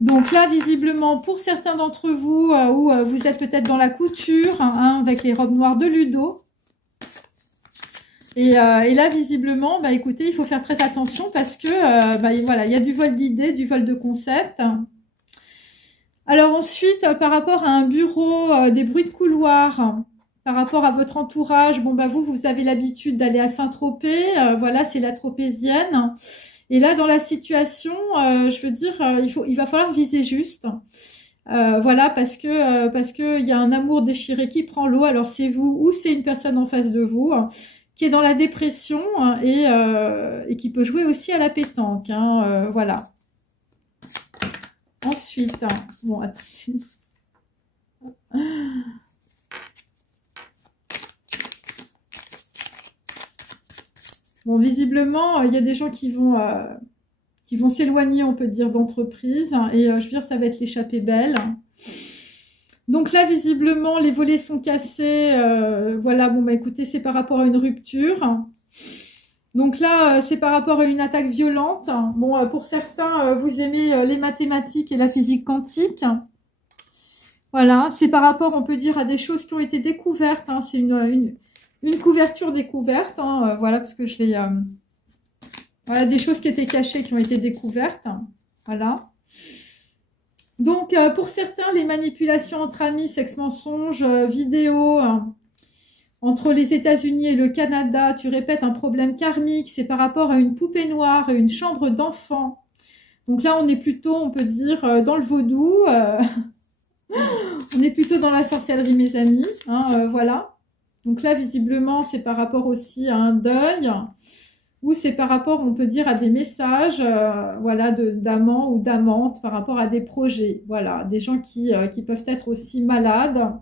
Donc là, visiblement, pour certains d'entre vous, où vous êtes peut-être dans la couture, hein, avec les robes noires de Ludo. Et là, visiblement, bah, écoutez, il faut faire très attention parce que, bah, voilà, il y a du vol d'idées, du vol de concepts. Alors ensuite, par rapport à un bureau, des bruits de couloir, par rapport à votre entourage, bon, bah, vous avez l'habitude d'aller à Saint-Tropez, voilà, c'est la tropézienne. Et là, dans la situation, je veux dire, il va falloir viser juste. Voilà, parce que il y a un amour déchiré qui prend l'eau. Alors c'est vous ou c'est une personne en face de vous qui est dans la dépression et qui peut jouer aussi à la pétanque. Hein, voilà. Ensuite, bon, attendez. Bon, visiblement, il y a des gens qui vont s'éloigner, on peut dire, d'entreprise. Et je veux dire, ça va être l'échappée belle. Donc là, visiblement, les volets sont cassés. Voilà, bon, bah écoutez, c'est par rapport à une rupture. Donc là, c'est par rapport à une attaque violente. Bon, pour certains, vous aimez les mathématiques et la physique quantique. Voilà, c'est par rapport, on peut dire, à des choses qui ont été découvertes. Hein. C'est une couverture découverte. Hein, voilà, parce que je l'ai... voilà, des choses qui étaient cachées, qui ont été découvertes. Voilà. Donc, pour certains, les manipulations entre amis, sexe mensonge, vidéo, entre les États-Unis et le Canada, tu répètes un problème karmique, c'est par rapport à une poupée noire et une chambre d'enfant. Donc là, on est plutôt, on peut dire, dans le vaudou, on est plutôt dans la sorcellerie, mes amis, hein, voilà. Donc là, visiblement, c'est par rapport aussi à un deuil, ou c'est par rapport, on peut dire, à des messages, voilà, d'amants ou d'amantes, par rapport à des projets, voilà, des gens qui peuvent être aussi malades.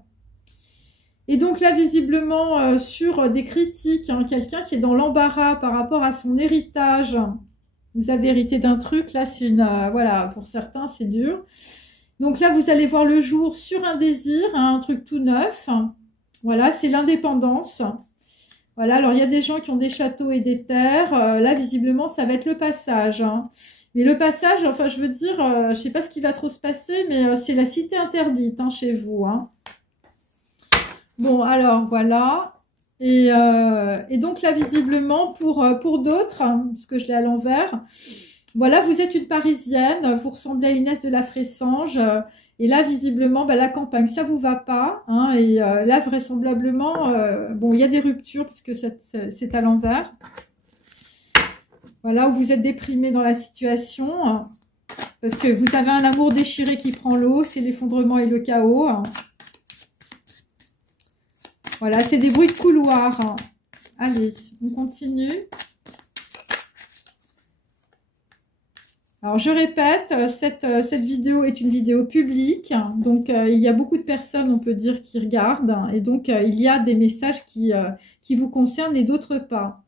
Et donc là, visiblement, sur des critiques, hein, quelqu'un qui est dans l'embarras par rapport à son héritage. Vous avez hérité d'un truc, là, c'est une, voilà, pour certains, c'est dur. Donc là, vous allez voir le jour sur un désir, hein, un truc tout neuf. Voilà, c'est l'indépendance. Voilà, alors il y a des gens qui ont des châteaux et des terres. Là, visiblement, ça va être le passage. Hein. Mais le passage, enfin, je veux dire, je sais pas ce qui va trop se passer, mais c'est la cité interdite hein, chez vous. Hein. Bon, alors, voilà. Et donc là, visiblement, pour d'autres, hein, parce que je l'ai à l'envers, voilà, vous êtes une Parisienne, vous ressemblez à Inès de la Fressange, et là, visiblement, bah, la campagne, ça vous va pas, hein, et là, vraisemblablement, bon, il y a des ruptures, puisque c'est à l'envers. Voilà, où vous êtes déprimé dans la situation, hein, parce que vous avez un amour déchiré qui prend l'eau, c'est l'effondrement et le chaos. Hein. Voilà, c'est des bruits de couloir. Hein. Allez, on continue. Alors, je répète, cette vidéo est une vidéo publique. Donc, il y a beaucoup de personnes, on peut dire, qui regardent. Et donc, il y a des messages qui vous concernent et d'autres pas.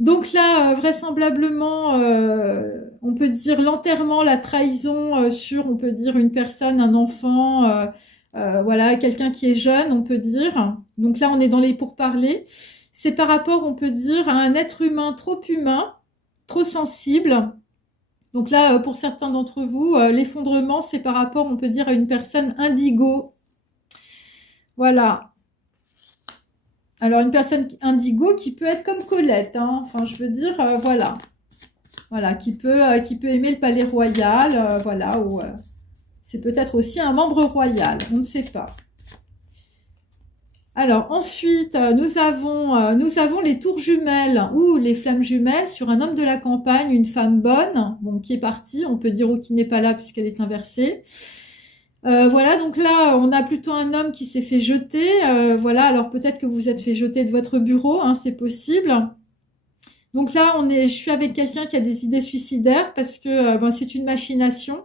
Donc là, vraisemblablement, on peut dire l'enterrement, la trahison sur, on peut dire, une personne, un enfant, voilà, quelqu'un qui est jeune, on peut dire. Donc là, on est dans les pourparlers. C'est par rapport, on peut dire, à un être humain, trop sensible. Donc là, pour certains d'entre vous, l'effondrement, c'est par rapport, on peut dire, à une personne indigo. Voilà. Alors, une personne indigo qui peut être comme Colette, hein. Enfin, je veux dire, voilà. Voilà, qui peut aimer le palais royal, voilà, ou c'est peut-être aussi un membre royal, on ne sait pas. Alors, ensuite, nous avons les tours jumelles ou les flammes jumelles sur un homme de la campagne, une femme bonne, bon, qui est partie, on peut dire, ou qui n'est pas là puisqu'elle est inversée. Voilà, donc là, on a plutôt un homme qui s'est fait jeter. Voilà, alors peut-être que vous vous êtes fait jeter de votre bureau, hein, c'est possible. Donc là, je suis avec quelqu'un qui a des idées suicidaires parce que ben, c'est une machination.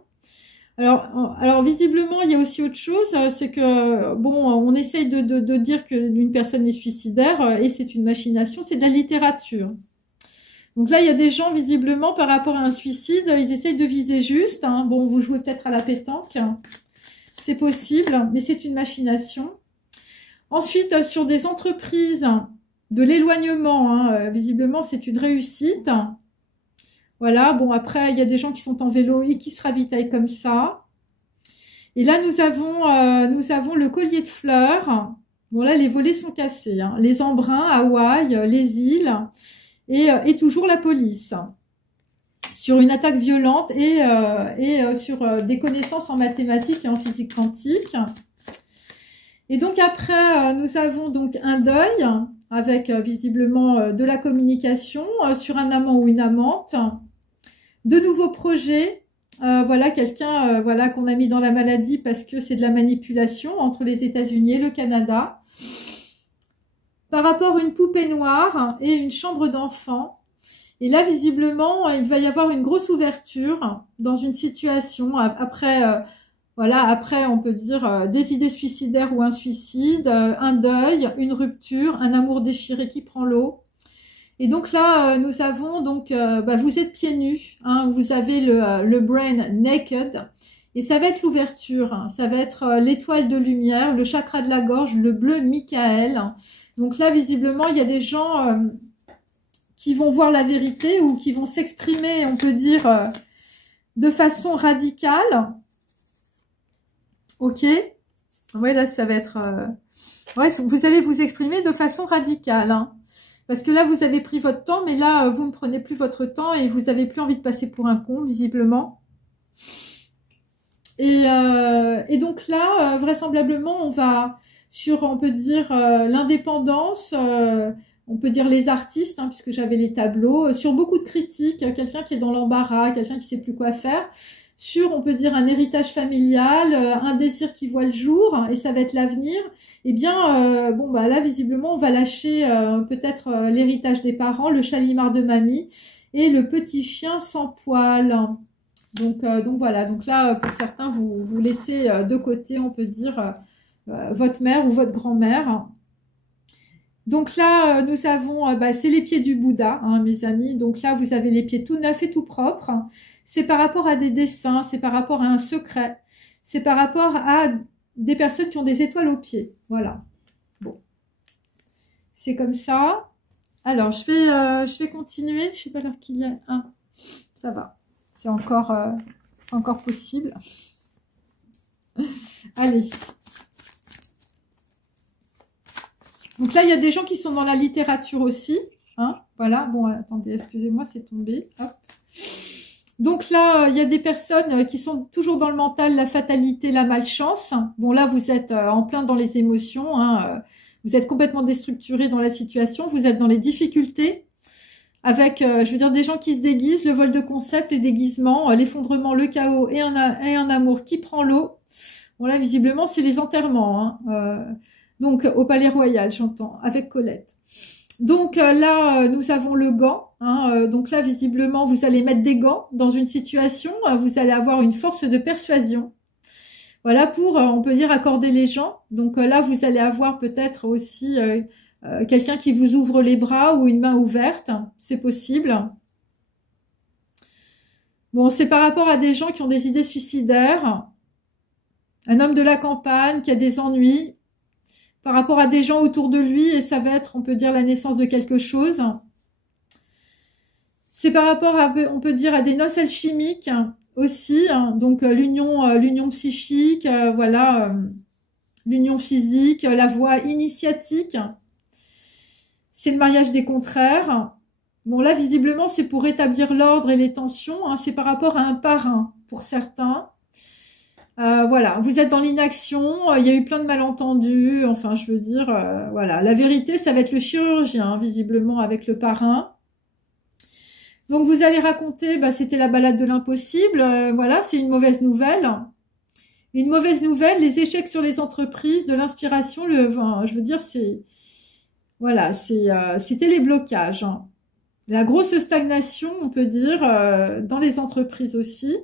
Alors visiblement, il y a aussi autre chose, c'est que bon, on essaye de dire que une personne est suicidaire et c'est une machination, c'est de la littérature. Donc là, il y a des gens visiblement par rapport à un suicide, ils essayent de viser juste. Hein. Bon, vous jouez peut-être à la pétanque. C'est possible, mais c'est une machination. Ensuite, sur des entreprises, de l'éloignement, hein, visiblement, c'est une réussite. Voilà, bon, après, il y a des gens qui sont en vélo et qui se ravitaillent comme ça. Et là, nous avons le collier de fleurs. Bon, là, les volets sont cassés. Hein. Les embruns, Hawaï, les îles et toujours la police. Sur une attaque violente et sur des connaissances en mathématiques et en physique quantique. Et donc après, nous avons donc un deuil avec visiblement de la communication sur un amant ou une amante, de nouveaux projets, voilà quelqu'un voilà qu'on a mis dans la maladie parce que c'est de la manipulation entre les États-Unis et le Canada. Par rapport à une poupée noire et une chambre d'enfant. Et là, visiblement, il va y avoir une grosse ouverture dans une situation. Après, voilà, après, on peut dire des idées suicidaires ou un suicide, un deuil, une rupture, un amour déchiré qui prend l'eau. Et donc là, nous avons donc, bah, vous êtes pieds nus, hein, vous avez le brain naked. Et ça va être l'ouverture, hein, ça va être l'étoile de lumière, le chakra de la gorge, le bleu Michael. Donc là, visiblement, il y a des gens qui vont voir la vérité ou qui vont s'exprimer, on peut dire, de façon radicale. Ok. Ouais, là, ça va être... ouais, vous allez vous exprimer de façon radicale. Hein. Parce que là, vous avez pris votre temps, mais là, vous ne prenez plus votre temps et vous n'avez plus envie de passer pour un con, visiblement. Et donc là, vraisemblablement, on va sur, on peut dire, l'indépendance, on peut dire les artistes, hein, puisque j'avais les tableaux, sur beaucoup de critiques, quelqu'un qui est dans l'embarras, quelqu'un qui sait plus quoi faire, sur, on peut dire, un héritage familial, un désir qui voit le jour, et ça va être l'avenir. Eh bien, bon, bah là, visiblement, on va lâcher peut-être l'héritage des parents, le chalimard de mamie, et le petit chien sans poil. Donc voilà, donc là, pour certains, vous laissez de côté, on peut dire, votre mère ou votre grand-mère. Donc là, nous avons, c'est les pieds du Bouddha, hein, mes amis. Donc là, vous avez les pieds tout neufs et tout propres. C'est par rapport à des dessins, c'est par rapport à un secret, c'est par rapport à des personnes qui ont des étoiles aux pieds. Voilà. Bon, c'est comme ça. Alors, je vais continuer. Je sais pas l'heure qu'il y a. Ah, ça va. C'est encore possible. Allez. Donc là, il y a des gens qui sont dans la littérature aussi. Hein, voilà. Bon, attendez, excusez-moi, c'est tombé. Hop. Donc là, il y a des personnes qui sont toujours dans le mental, la fatalité, la malchance. Bon, là, vous êtes en plein dans les émotions. Hein, vous êtes complètement déstructuré dans la situation. Vous êtes dans les difficultés. Avec, je veux dire, des gens qui se déguisent, le vol de concept, les déguisements, l'effondrement, le chaos et un amour qui prend l'eau. Bon là, visiblement, c'est les enterrements. Hein. Donc, au Palais Royal, j'entends, avec Colette. Donc là, nous avons le gant. Hein, donc là, visiblement, vous allez mettre des gants dans une situation. Vous allez avoir une force de persuasion. Voilà, pour, on peut dire, accorder les gens. Donc là, vous allez avoir peut-être aussi quelqu'un qui vous ouvre les bras ou une main ouverte. C'est possible. Bon, c'est par rapport à des gens qui ont des idées suicidaires. Un homme de la campagne qui a des ennuis. Par rapport à des gens autour de lui, et ça va être, on peut dire, la naissance de quelque chose. C'est par rapport à, on peut dire, à des noces alchimiques aussi, hein, donc l'union psychique, voilà, l'union physique, la voie initiatique. C'est le mariage des contraires. Bon là, visiblement, c'est pour rétablir l'ordre et les tensions. Hein, c'est par rapport à un parrain pour certains. Voilà, vous êtes dans l'inaction, il y a eu plein de malentendus, enfin je veux dire, voilà, la vérité ça va être le chirurgien, hein, visiblement avec le parrain. Donc vous allez raconter, c'était la balade de l'impossible, voilà, c'est une mauvaise nouvelle. Une mauvaise nouvelle, les échecs sur les entreprises, de l'inspiration, je veux dire, voilà, c'était les blocages. Hein. La grosse stagnation, on peut dire, dans les entreprises aussi.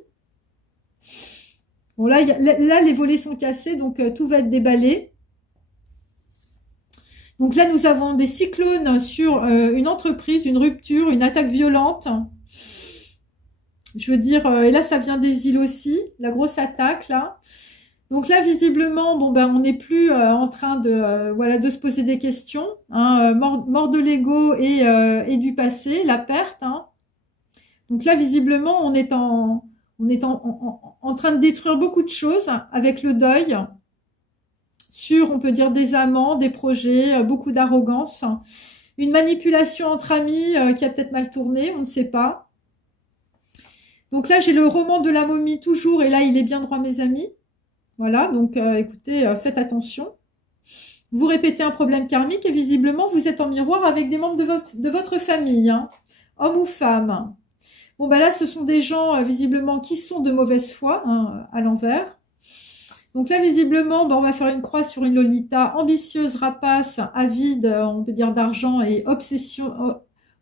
Bon, là, les volets sont cassés, donc tout va être déballé. Donc là, nous avons des cyclones sur une entreprise, une rupture, une attaque violente. Je veux dire, et là, ça vient des îles aussi, la grosse attaque, là. Donc là, visiblement, bon, on n'est plus en train de, voilà, de se poser des questions. Hein, mort de l'ego et du passé, la perte. Hein. Donc là, visiblement, on est en train de détruire beaucoup de choses avec le deuil sur, on peut dire, des amants, des projets, beaucoup d'arrogance, une manipulation entre amis qui a peut-être mal tourné, on ne sait pas. Donc là, j'ai le roman de la momie toujours, et là, il est bien droit, mes amis. Voilà, donc écoutez, faites attention. Vous répétez un problème karmique et visiblement, vous êtes en miroir avec des membres de votre famille, hein, homme ou femme. Bon, là, ce sont des gens, visiblement, qui sont de mauvaise foi, hein, à l'envers. Donc là, visiblement, on va faire une croix sur une Lolita ambitieuse, rapace, avide, on peut dire d'argent et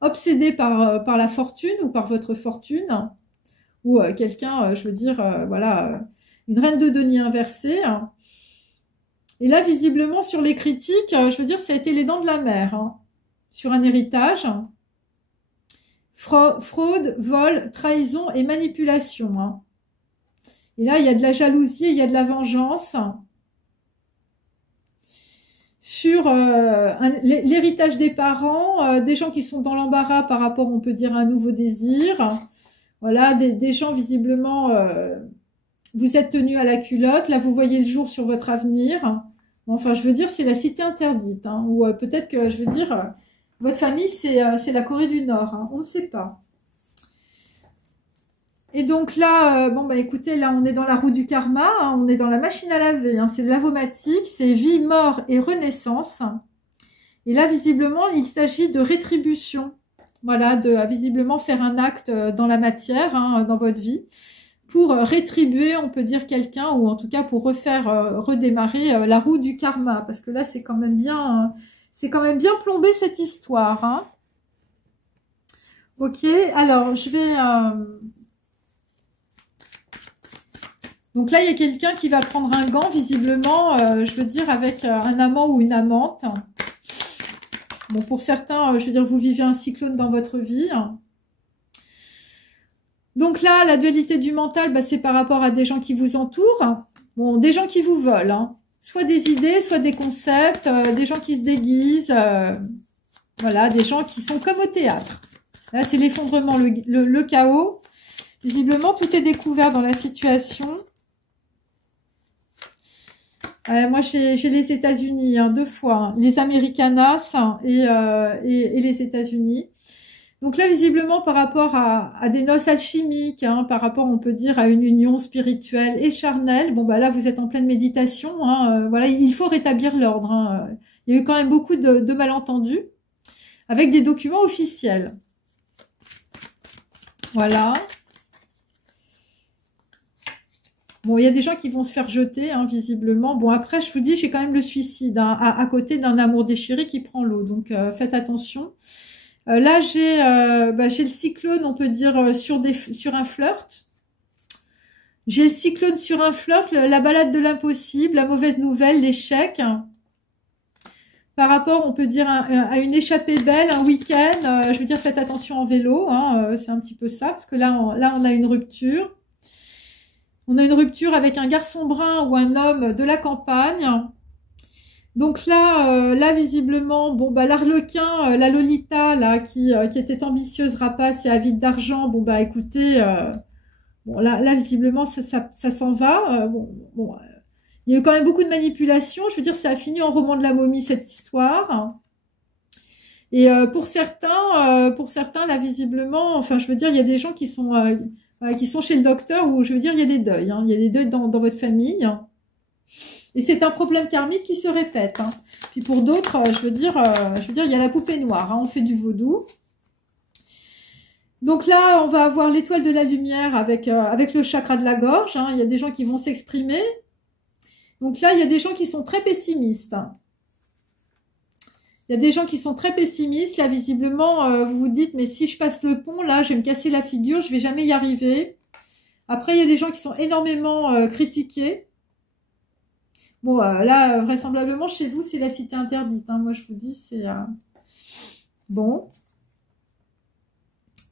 obsédée par la fortune ou par votre fortune. Ou quelqu'un, je veux dire, voilà, une reine de denier inversée. Hein. Et là, visiblement, sur les critiques, je veux dire, ça a été les dents de la mer. Hein, sur un héritage. Fraude, vol, trahison et manipulation. Hein. Et là, il y a de la jalousie, il y a de la vengeance. Sur l'héritage des parents, des gens qui sont dans l'embarras par rapport, on peut dire, à un nouveau désir. Voilà, des gens, visiblement, vous êtes tenus à la culotte. Là, vous voyez le jour sur votre avenir. Enfin, je veux dire, c'est la cité interdite. Hein, ou peut-être que, je veux dire... votre famille, c'est la Corée du Nord, hein, on ne sait pas. Et donc là, bon bah écoutez, là on est dans la roue du karma, hein, on est dans la machine à laver, hein, c'est de l'avomatique, c'est vie, mort et renaissance. Et là, visiblement, il s'agit de rétribution. Voilà, de visiblement faire un acte dans la matière, hein, dans votre vie, pour rétribuer, on peut dire, quelqu'un, ou en tout cas pour refaire redémarrer la roue du karma. Parce que là, c'est quand même bien plombé cette histoire. Hein. Ok, alors je vais... Donc là, il y a quelqu'un qui va prendre un gant, visiblement, je veux dire, avec un amant ou une amante. Bon, pour certains, je veux dire, vous vivez un cyclone dans votre vie. Donc là, la dualité du mental, bah, c'est par rapport à des gens qui vous entourent. Bon, des gens qui vous volent. Hein. Soit des idées, soit des concepts, des gens qui se déguisent. Voilà, des gens qui sont comme au théâtre. Là, c'est l'effondrement, le chaos. Visiblement, tout est découvert dans la situation. Moi, j'ai les États-Unis, hein, 2 fois, hein, les Americanas et les États-Unis. Donc là, visiblement, par rapport à des noces alchimiques, hein, par rapport, on peut dire, à une union spirituelle et charnelle, bon, bah là, vous êtes en pleine méditation. Hein, voilà, il faut rétablir l'ordre. Hein. Il y a eu quand même beaucoup de malentendus avec des documents officiels. Voilà. Bon, il y a des gens qui vont se faire jeter, hein, visiblement. Bon, après, je vous dis, j'ai quand même le suicide, hein, à côté d'un amour déchiré qui prend l'eau. Donc, faites attention. Là, j'ai le cyclone, on peut dire, sur un flirt. J'ai le cyclone sur un flirt, la balade de l'impossible, la mauvaise nouvelle, l'échec. Par rapport, on peut dire, à une échappée belle, un week-end. Je veux dire, faites attention en vélo. Hein, c'est un petit peu ça, parce que là, on a une rupture. On a une rupture avec un garçon brun ou un homme de la campagne. Donc là, visiblement, bon bah l'arlequin, la Lolita là qui était ambitieuse, rapace et avide d'argent. Bon bah écoutez, bon là visiblement ça s'en va. Il y a eu quand même beaucoup de manipulations. Je veux dire, ça a fini en roman de la momie cette histoire. Et pour certains là visiblement, enfin je veux dire, il y a des gens qui sont chez le docteur, où je veux dire il y a des deuils, hein, il y a des deuils dans votre famille, et c'est un problème karmique qui se répète. Hein. Puis pour d'autres, je veux dire il y a la poupée noire, hein, on fait du vaudou. Donc là, on va avoir l'étoile de la lumière avec le chakra de la gorge. Hein, il y a des gens qui vont s'exprimer. Donc là, il y a des gens qui sont très pessimistes. Il y a des gens qui sont très pessimistes. Là, visiblement, vous vous dites, mais si je passe le pont, là, je vais me casser la figure, je vais jamais y arriver. Après, il y a des gens qui sont énormément critiqués. Bon, là, vraisemblablement, chez vous, c'est la cité interdite. Hein. Moi, je vous dis, c'est... Bon.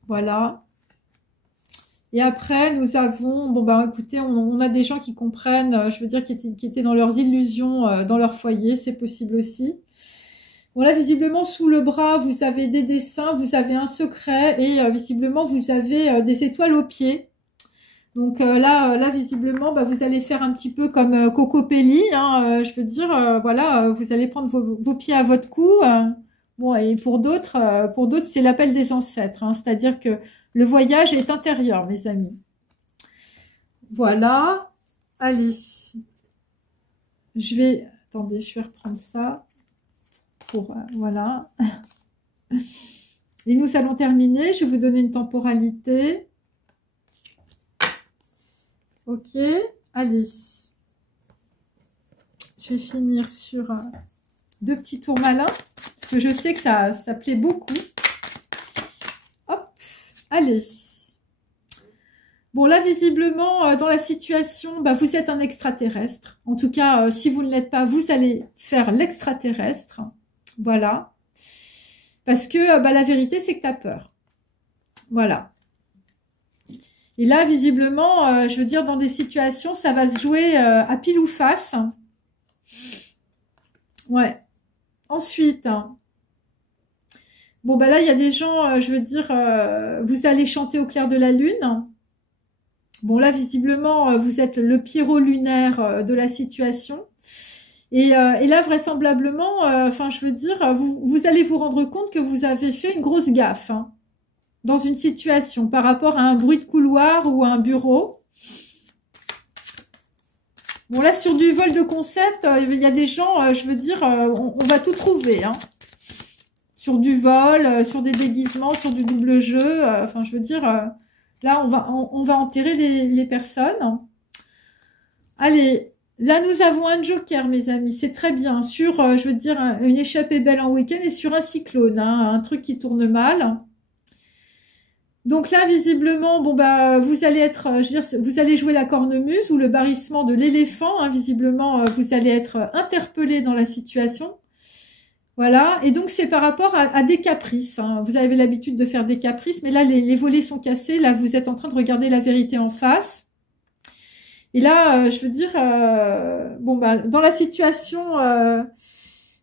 Voilà. Et après, nous avons... Bon, bah, écoutez, on a des gens qui comprennent, je veux dire, qui étaient dans leurs illusions, dans leur foyer. C'est possible aussi. Bon là, visiblement, sous le bras, vous avez des dessins, vous avez un secret et visiblement, vous avez des étoiles aux pieds. Donc là, visiblement, bah, vous allez faire un petit peu comme Coco Pelli, hein, je veux dire, voilà, vous allez prendre vos pieds à votre cou. Bon, et pour d'autres, c'est l'appel des ancêtres, hein, c'est-à-dire que le voyage est intérieur, mes amis. Voilà. Allez. Attendez, je vais reprendre ça. Voilà. Et nous allons terminer. Je vais vous donner une temporalité. Ok. Allez. Je vais finir sur 2 petits tours malins. Parce que je sais que ça plaît beaucoup. Hop. Allez. Bon, là, visiblement, dans la situation, bah, vous êtes un extraterrestre. En tout cas, si vous ne l'êtes pas, vous allez faire l'extraterrestre. Voilà. Parce que bah, la vérité, c'est que tu as peur. Voilà. Et là, visiblement, je veux dire, dans des situations, ça va se jouer à pile ou face. Ouais. Ensuite, bon, bah là, il y a des gens, je veux dire, vous allez chanter au clair de la lune. Bon, là, visiblement, vous êtes le Pierrot lunaire de la situation. Et là, vraisemblablement, enfin, je veux dire, vous allez vous rendre compte que vous avez fait une grosse gaffe. Hein. dans une situation par rapport à un bruit de couloir ou à un bureau. Bon, là, sur du vol de concept, il y a des gens, je veux dire, on va tout trouver, hein. Sur du vol, sur des déguisements, sur du double jeu, enfin, je veux dire, là, on va enterrer les personnes. Allez, là, nous avons un joker, mes amis, c'est très bien. Sur, je veux dire, une échappée belle en week-end et sur un cyclone, hein, un truc qui tourne mal. Donc là, visiblement, bon bah, vous allez être, je veux dire, vous allez jouer la cornemuse ou le barrissement de l'éléphant. Hein, visiblement, vous allez être interpellé dans la situation. Voilà. Et donc c'est par rapport à des caprices. Hein. Vous avez l'habitude de faire des caprices, mais là les volets sont cassés. Là, vous êtes en train de regarder la vérité en face. Et là, je veux dire, bon bah, dans la situation,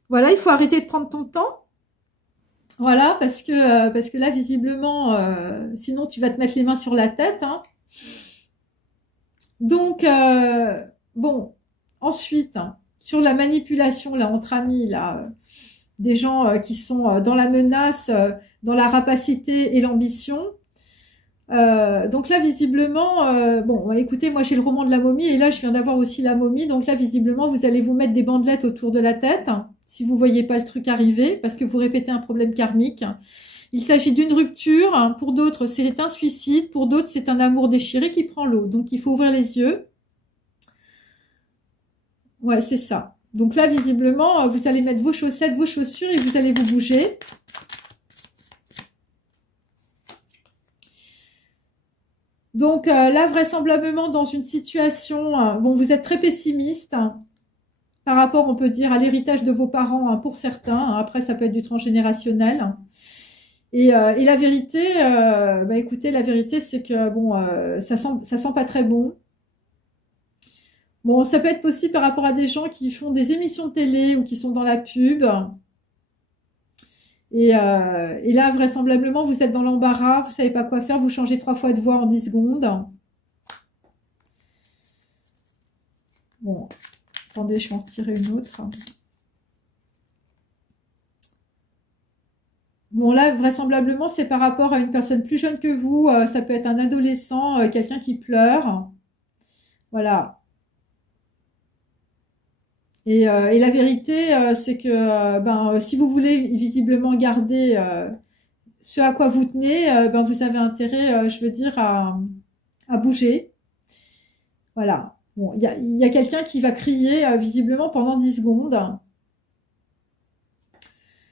voilà, il faut arrêter de prendre ton temps. Voilà, parce que là, visiblement, sinon tu vas te mettre les mains sur la tête. Hein. Donc, bon, ensuite, hein, sur la manipulation, là, entre amis, là, des gens qui sont dans la menace, dans la rapacité et l'ambition. Donc là, visiblement, bon, écoutez, moi j'ai le roman de la momie, et là, je viens d'avoir aussi la momie. Donc là, visiblement, vous allez vous mettre des bandelettes autour de la tête. Hein, si vous voyez pas le truc arriver, parce que vous répétez un problème karmique. Il s'agit d'une rupture, hein, pour d'autres c'est un suicide, pour d'autres c'est un amour déchiré qui prend l'eau, donc il faut ouvrir les yeux. Ouais, c'est ça. Donc là, visiblement, vous allez mettre vos chaussettes, vos chaussures et vous allez vous bouger. Donc là, vraisemblablement dans une situation, bon, vous êtes très pessimiste, hein, par rapport, on peut dire, à l'héritage de vos parents, hein, pour certains. Hein, après, ça peut être du transgénérationnel. Hein. Et la vérité, bah écoutez, la vérité, c'est que bon, ça sent pas très bon. Bon, ça peut être possible par rapport à des gens qui font des émissions de télé ou qui sont dans la pub. Et là, vraisemblablement, vous êtes dans l'embarras, vous savez pas quoi faire, vous changez 3 fois de voix en 10 secondes. Bon. Attendez, je vais en retirer une autre. Bon, là, vraisemblablement, c'est par rapport à une personne plus jeune que vous. Ça peut être un adolescent, quelqu'un qui pleure. Voilà. Et la vérité, c'est que ben, si vous voulez visiblement garder ce à quoi vous tenez, ben, vous avez intérêt, je veux dire, à bouger. Voilà. Bon, il y a quelqu'un qui va crier visiblement pendant 10 secondes.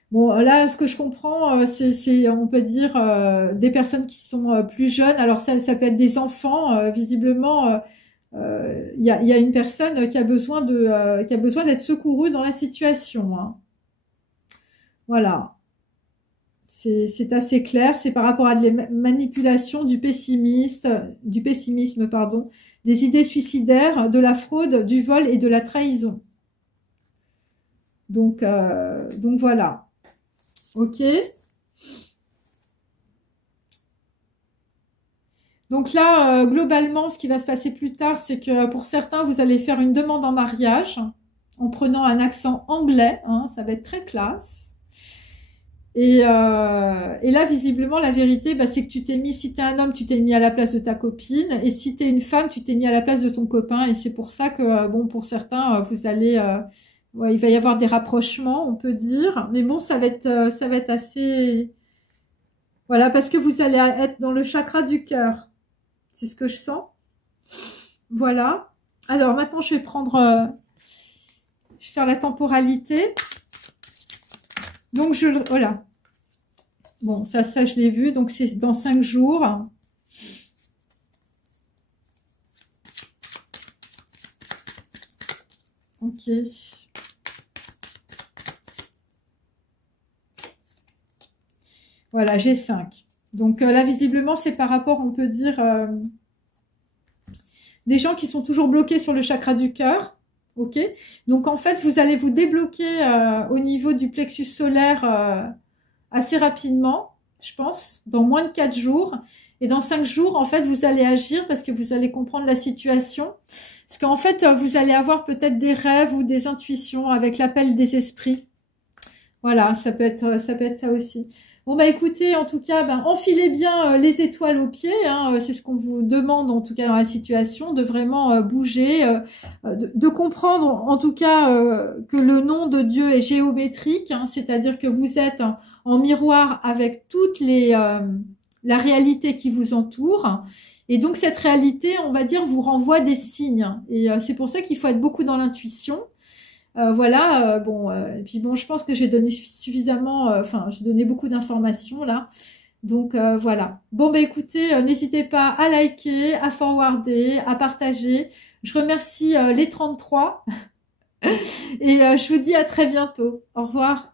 Bon, là, ce que je comprends, c'est on peut dire, des personnes qui sont plus jeunes. Alors, ça peut être des enfants. Visiblement, il y a une personne qui a besoin d'être secourue dans la situation. Hein. Voilà. C'est assez clair. C'est par rapport à des manipulations, du pessimisme, pardon, des idées suicidaires, de la fraude, du vol et de la trahison. Donc voilà. Ok. Donc là, globalement, ce qui va se passer plus tard, c'est que pour certains, vous allez faire une demande en mariage en prenant un accent anglais. Hein, ça va être très classe. Et là, visiblement, la vérité, bah, c'est que tu t'es mis, si t'es un homme, tu t'es mis à la place de ta copine, et si t'es une femme, tu t'es mis à la place de ton copain, et c'est pour ça que, bon, pour certains, vous allez, ouais, il va y avoir des rapprochements, on peut dire, mais bon, ça va être assez, voilà, parce que vous allez être dans le chakra du cœur, c'est ce que je sens, voilà. Alors maintenant, je vais faire la temporalité. Donc, voilà. Bon, ça, je l'ai vu. Donc, c'est dans 5 jours. Ok. Voilà, j'ai 5. Donc, là, visiblement, c'est par rapport, on peut dire, des gens qui sont toujours bloqués sur le chakra du cœur. Ok, donc en fait, vous allez vous débloquer au niveau du plexus solaire assez rapidement, je pense, dans moins de 4 jours. Et dans 5 jours, en fait, vous allez agir parce que vous allez comprendre la situation. Parce qu'en fait, vous allez avoir peut-être des rêves ou des intuitions avec l'appel des esprits. Voilà, ça peut être ça aussi. Bon bah écoutez, en tout cas, ben enfilez bien les étoiles aux pieds, hein, c'est ce qu'on vous demande en tout cas dans la situation, de vraiment bouger, de comprendre en tout cas que le nom de Dieu est géométrique, hein, c'est-à-dire que vous êtes en miroir avec toutes les la réalité qui vous entoure, et donc cette réalité, on va dire, vous renvoie des signes, et c'est pour ça qu'il faut être beaucoup dans l'intuition. Voilà, bon, et puis bon, je pense que j'ai donné suffisamment, enfin, j'ai donné beaucoup d'informations là. Donc voilà. Bon, bah écoutez, n'hésitez pas à liker, à forwarder, à partager. Je remercie les 33 et je vous dis à très bientôt. Au revoir.